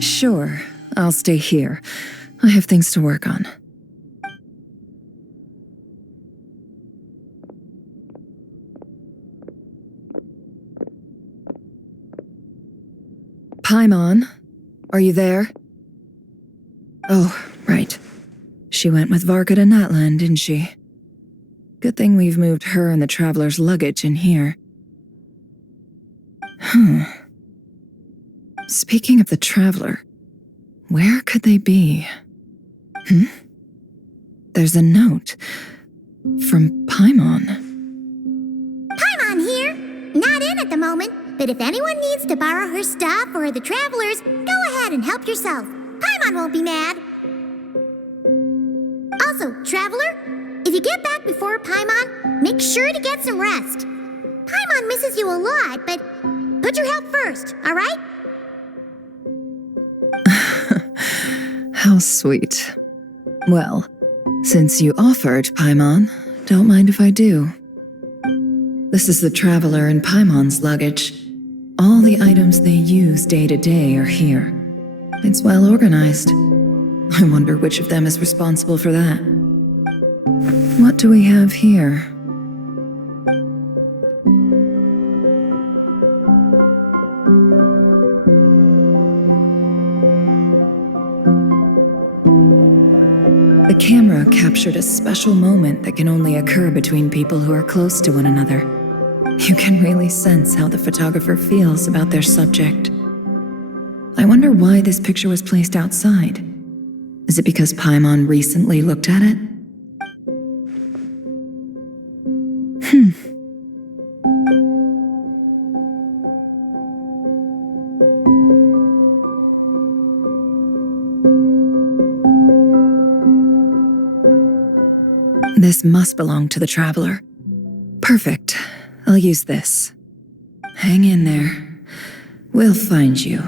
Sure, I'll stay here. I have things to work on. Paimon, are you there? Oh, right. She went with Varka to Natlan, didn't she? Good thing we've moved her and the traveler's luggage in here. Speaking of the traveler, where could they be? There's a note from Paimon. Paimon here. Not in at the moment, but if anyone needs to borrow her stuff or the travelers, go ahead and help yourself. Paimon won't be mad. Also, traveler, if you get back before Paimon, make sure to get some rest. Paimon misses you a lot, but put your health first, all right? How sweet. Well, since you offered, Paimon, don't mind if I do. This is the traveler and Paimon's luggage. All the items they use day to day are here. It's well organized. I wonder which of them is responsible for that. What do we have here? The camera captured a special moment that can only occur between people who are close to one another. You can really sense how the photographer feels about their subject. I wonder why this picture was placed outside. Is it because Paimon recently looked at it? This must belong to the traveler. Perfect. I'll use this. Hang in there. We'll find you.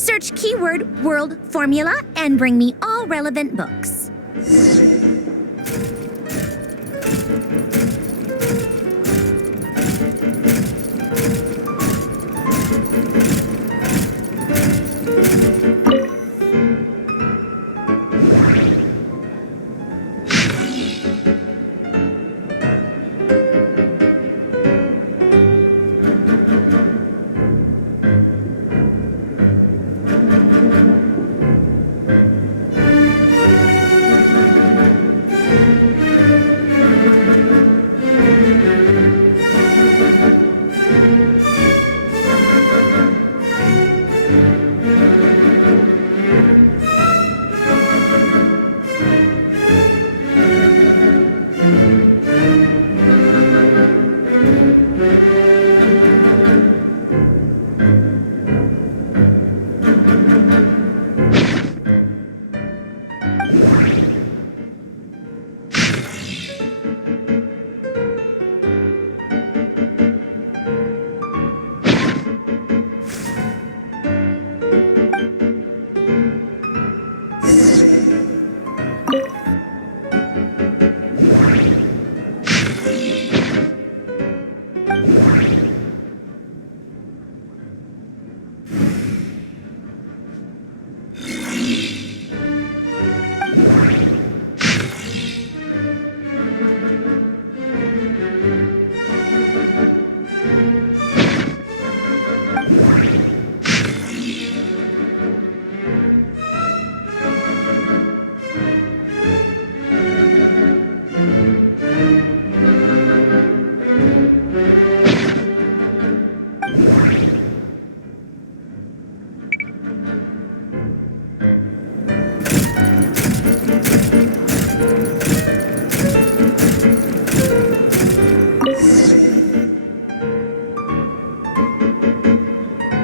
Search keyword world formula and bring me all relevant books.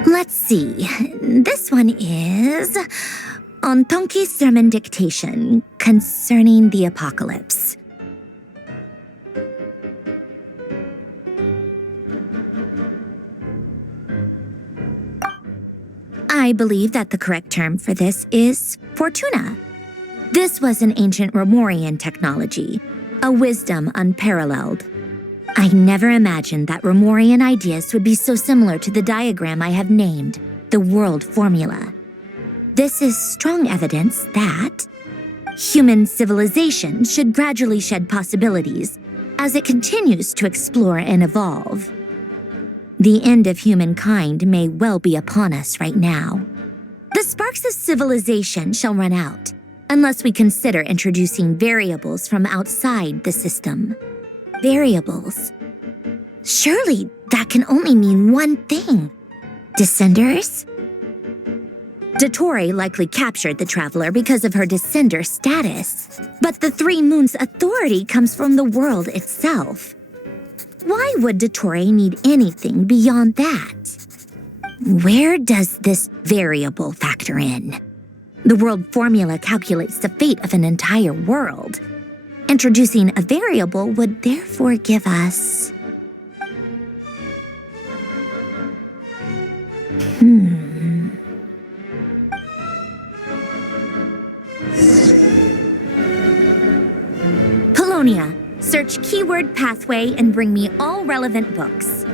Let's see. This one is on Tonki's sermon dictation concerning the apocalypse. I believe that the correct term for this is Fortuna. This was an ancient Romorian technology, a wisdom unparalleled. I never imagined that Romorian ideas would be so similar to the diagram I have named, the world formula. This is strong evidence that human civilization should gradually shed possibilities as it continues to explore and evolve. The end of humankind may well be upon us right now. The sparks of civilization shall run out, unless we consider introducing variables from outside the system. Variables. Surely that can only mean one thing. Descenders? Dottore likely captured the traveler because of her descender status, but the Three Moons' authority comes from the world itself. Why would Dottore need anything beyond that? Where does this variable factor in? The world formula calculates the fate of an entire world. Introducing a variable would therefore give us... Polonia, search keyword pathway and bring me all relevant books.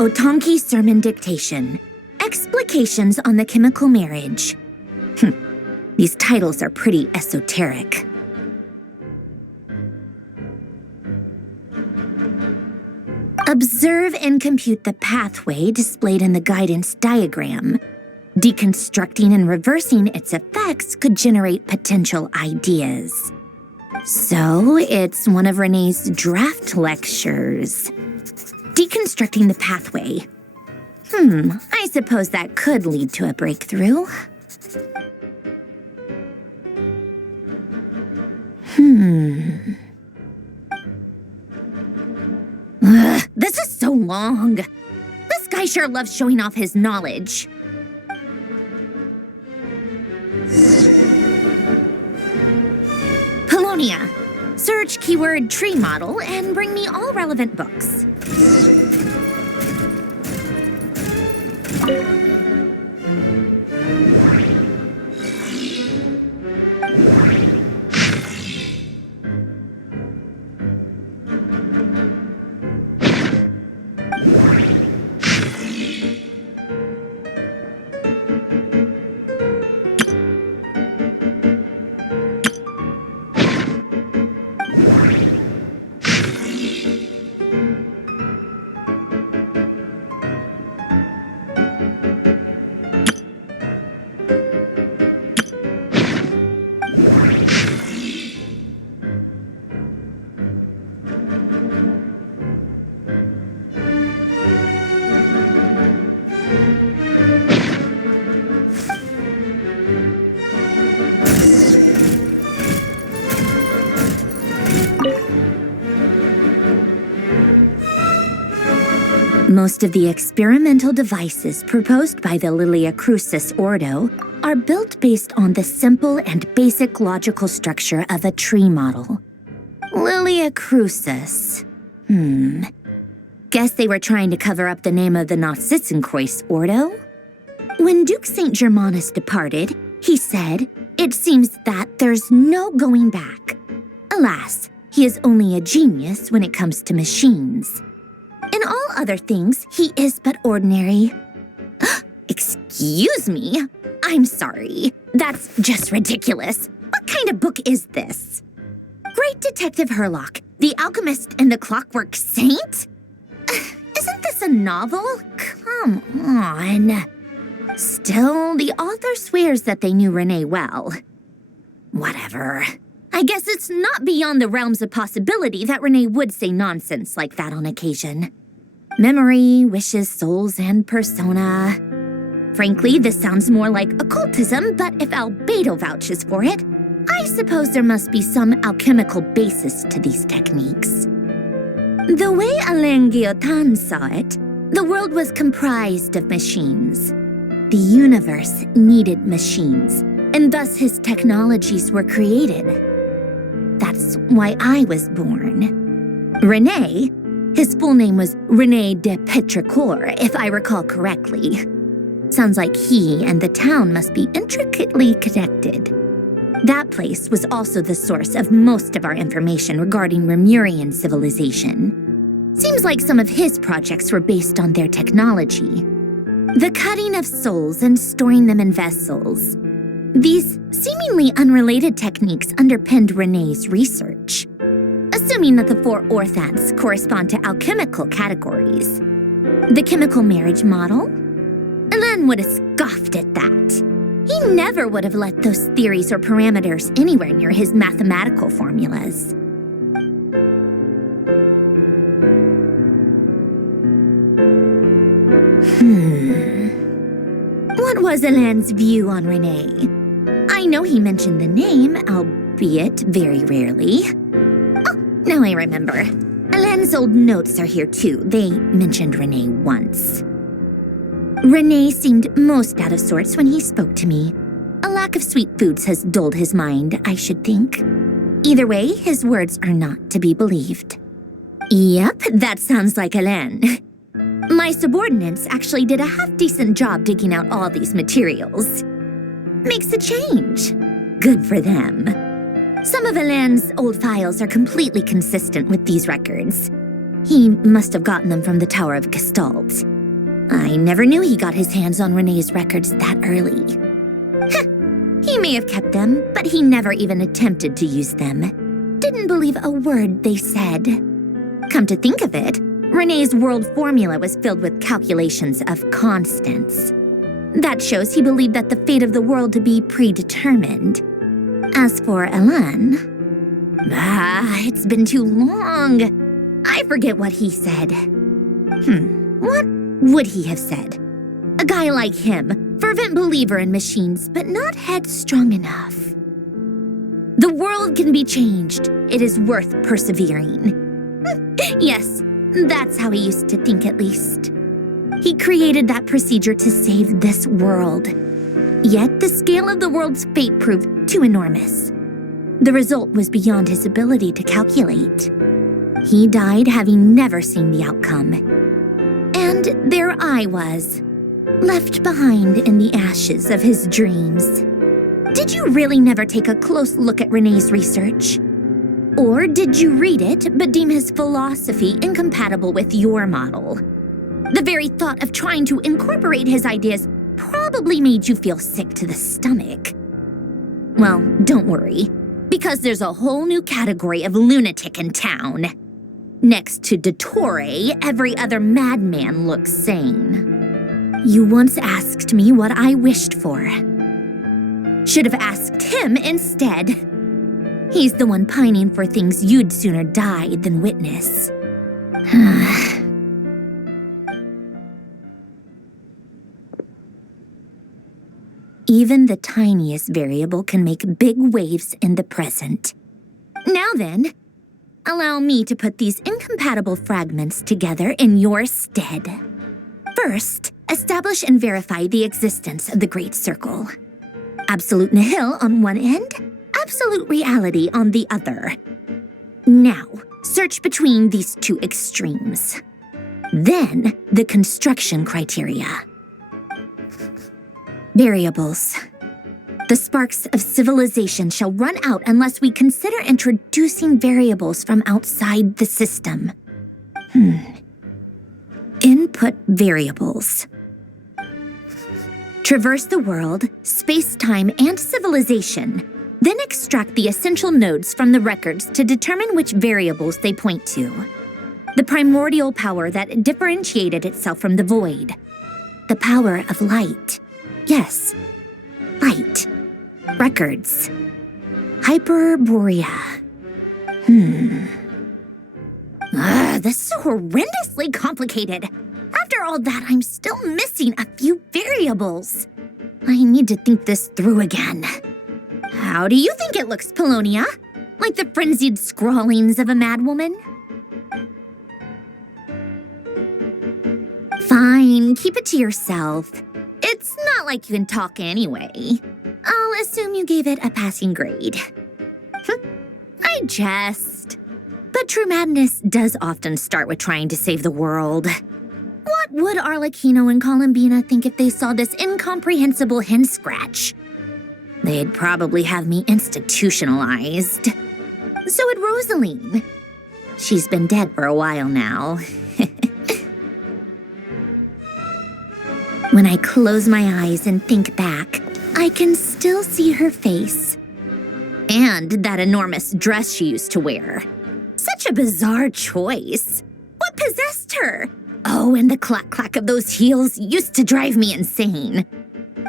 Otonki Sermon Dictation. Explications on the Chemical Marriage. These titles are pretty esoteric. Observe and compute the pathway displayed in the guidance diagram. Deconstructing and reversing its effects could generate potential ideas. So, it's one of Renee's draft lectures. Deconstructing the pathway. I suppose that could lead to a breakthrough. Ugh, this is so long. This guy sure loves showing off his knowledge. Polonia. Search keyword tree model and bring me all relevant books. Most of the experimental devices proposed by the Lilia Crucis Ordo are built based on the simple and basic logical structure of a tree model. Lilia Crucis. Guess they were trying to cover up the name of the Nautitzenkreuz Ordo? When Duke St. Germanus departed, he said, "It seems that there's no going back." Alas, he is only a genius when it comes to machines. In all other things, he is but ordinary. Excuse me? I'm sorry. That's just ridiculous. What kind of book is this? Great Detective Herlock, The Alchemist and the Clockwork Saint? Isn't this a novel? Come on. Still, the author swears that they knew Renee well. Whatever. I guess it's not beyond the realms of possibility that Renee would say nonsense like that on occasion. Memory, wishes, souls, and persona. Frankly, this sounds more like occultism, but if Albedo vouches for it, I suppose there must be some alchemical basis to these techniques. The way Alain Guillotin saw it, the world was comprised of machines. The universe needed machines, and thus his technologies were created. That's why I was born. Renee, his full name was René de Petrichor, if I recall correctly. Sounds like he and the town must be intricately connected. That place was also the source of most of our information regarding Remurian civilization. Seems like some of his projects were based on their technology. The cutting of souls and storing them in vessels. These seemingly unrelated techniques underpinned René's research. Assuming that the 4 orthants correspond to alchemical categories. The chemical marriage model? Alain would have scoffed at that. He never would have let those theories or parameters anywhere near his mathematical formulas. What was Alain's view on Renee? I know he mentioned the name, albeit very rarely. Now I remember. Alain's old notes are here too. They mentioned Renee once. Renee seemed most out of sorts when he spoke to me. A lack of sweet foods has dulled his mind, I should think. Either way, his words are not to be believed. Yep, that sounds like Alain. My subordinates actually did a half-decent job digging out all these materials. Makes a change. Good for them. Some of Alain's old files are completely consistent with these records. He must have gotten them from the Tower of Gestalt. I never knew he got his hands on Renee's records that early. He may have kept them, but he never even attempted to use them. Didn't believe a word they said. Come to think of it, Renee's world formula was filled with calculations of constants. That shows he believed that the fate of the world to be predetermined. As for Elan, it's been too long. I forget what he said. What would he have said? A guy like him, fervent believer in machines, but not headstrong enough. The world can be changed. It is worth persevering. Yes, that's how he used to think at least. He created that procedure to save this world. Yet the scale of the world's fate proved too enormous. The result was beyond his ability to calculate. He died having never seen the outcome. And there I was, left behind in the ashes of his dreams. Did you really never take a close look at Renee's research? Or did you read it but deem his philosophy incompatible with your model? The very thought of trying to incorporate his ideas probably made you feel sick to the stomach. Well, don't worry, because there's a whole new category of lunatic in town. Next to Dottore, every other madman looks sane. You once asked me what I wished for. Should have asked him instead. He's the one pining for things you'd sooner die than witness. Even the tiniest variable can make big waves in the present. Now then, allow me to put these incompatible fragments together in your stead. First, establish and verify the existence of the Great Circle. Absolute nihil on one end, absolute reality on the other. Now, search between these two extremes. Then, the construction criteria. Variables. The sparks of civilization shall run out unless we consider introducing variables from outside the system. Input variables. Traverse the world, space-time, and civilization. Then extract the essential nodes from the records to determine which variables they point to. The primordial power that differentiated itself from the void. The power of light. Yes, light. Records. Hyperborea. This is horrendously complicated. After all that, I'm still missing a few variables. I need to think this through again. How do you think it looks, Polonia? Like the frenzied scrawlings of a madwoman? Fine, keep it to yourself. It's not like you can talk anyway. I'll assume you gave it a passing grade. I jest. But true madness does often start with trying to save the world. What would Arlecchino and Columbina think if they saw this incomprehensible hen scratch? They'd probably have me institutionalized. So would Rosaline. She's been dead for a while now. When I close my eyes and think back, I can still see her face. And that enormous dress she used to wear. Such a bizarre choice. What possessed her? Oh, and the clack-clack of those heels used to drive me insane.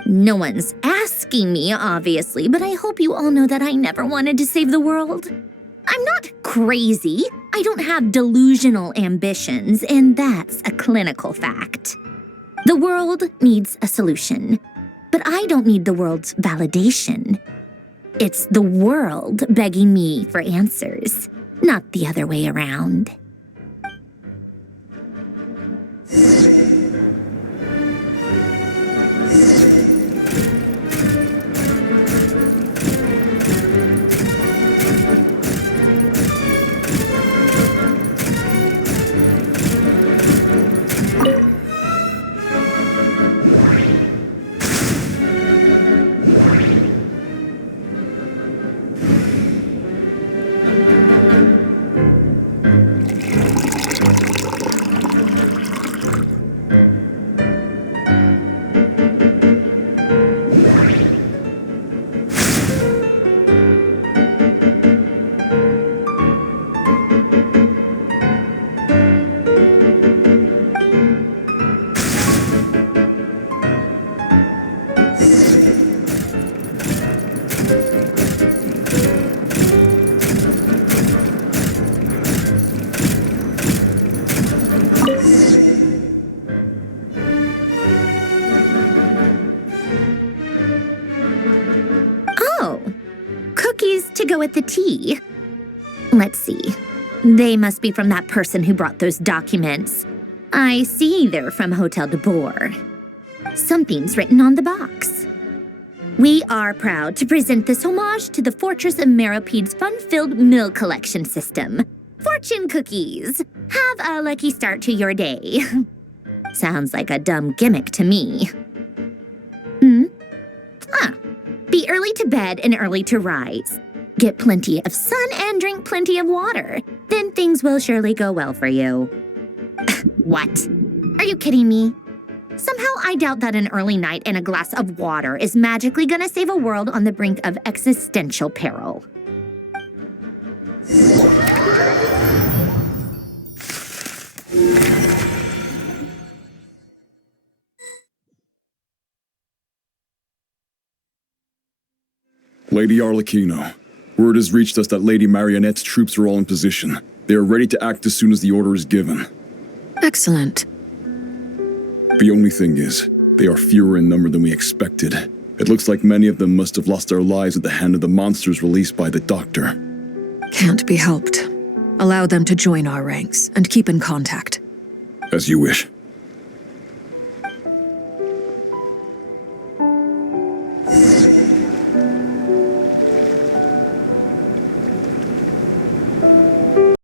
No one's asking me, obviously, but I hope you all know that I never wanted to save the world. I'm not crazy. I don't have delusional ambitions, and that's a clinical fact. The world needs a solution, but I don't need the world's validation. It's the world begging me for answers, not the other way around. go at the tea. Let's see. They must be from that person who brought those documents. I see they're from Hotel de Boer. Something's written on the box. We are proud to present this homage to the Fortress of Meropede's fun-filled mill collection system. Fortune cookies. Have a lucky start to your day. Sounds like a dumb gimmick to me. Be early to bed and early to rise. Get plenty of sun and drink plenty of water. Then things will surely go well for you. What? Are you kidding me? Somehow I doubt that an early night and a glass of water is magically gonna save a world on the brink of existential peril. Lady Arlecchino, word has reached us that Lady Marionette's troops are all in position. They are ready to act as soon as the order is given. Excellent. The only thing is, they are fewer in number than we expected. It looks like many of them must have lost their lives at the hand of the monsters released by the Doctor. Can't be helped. Allow them to join our ranks and keep in contact. As you wish.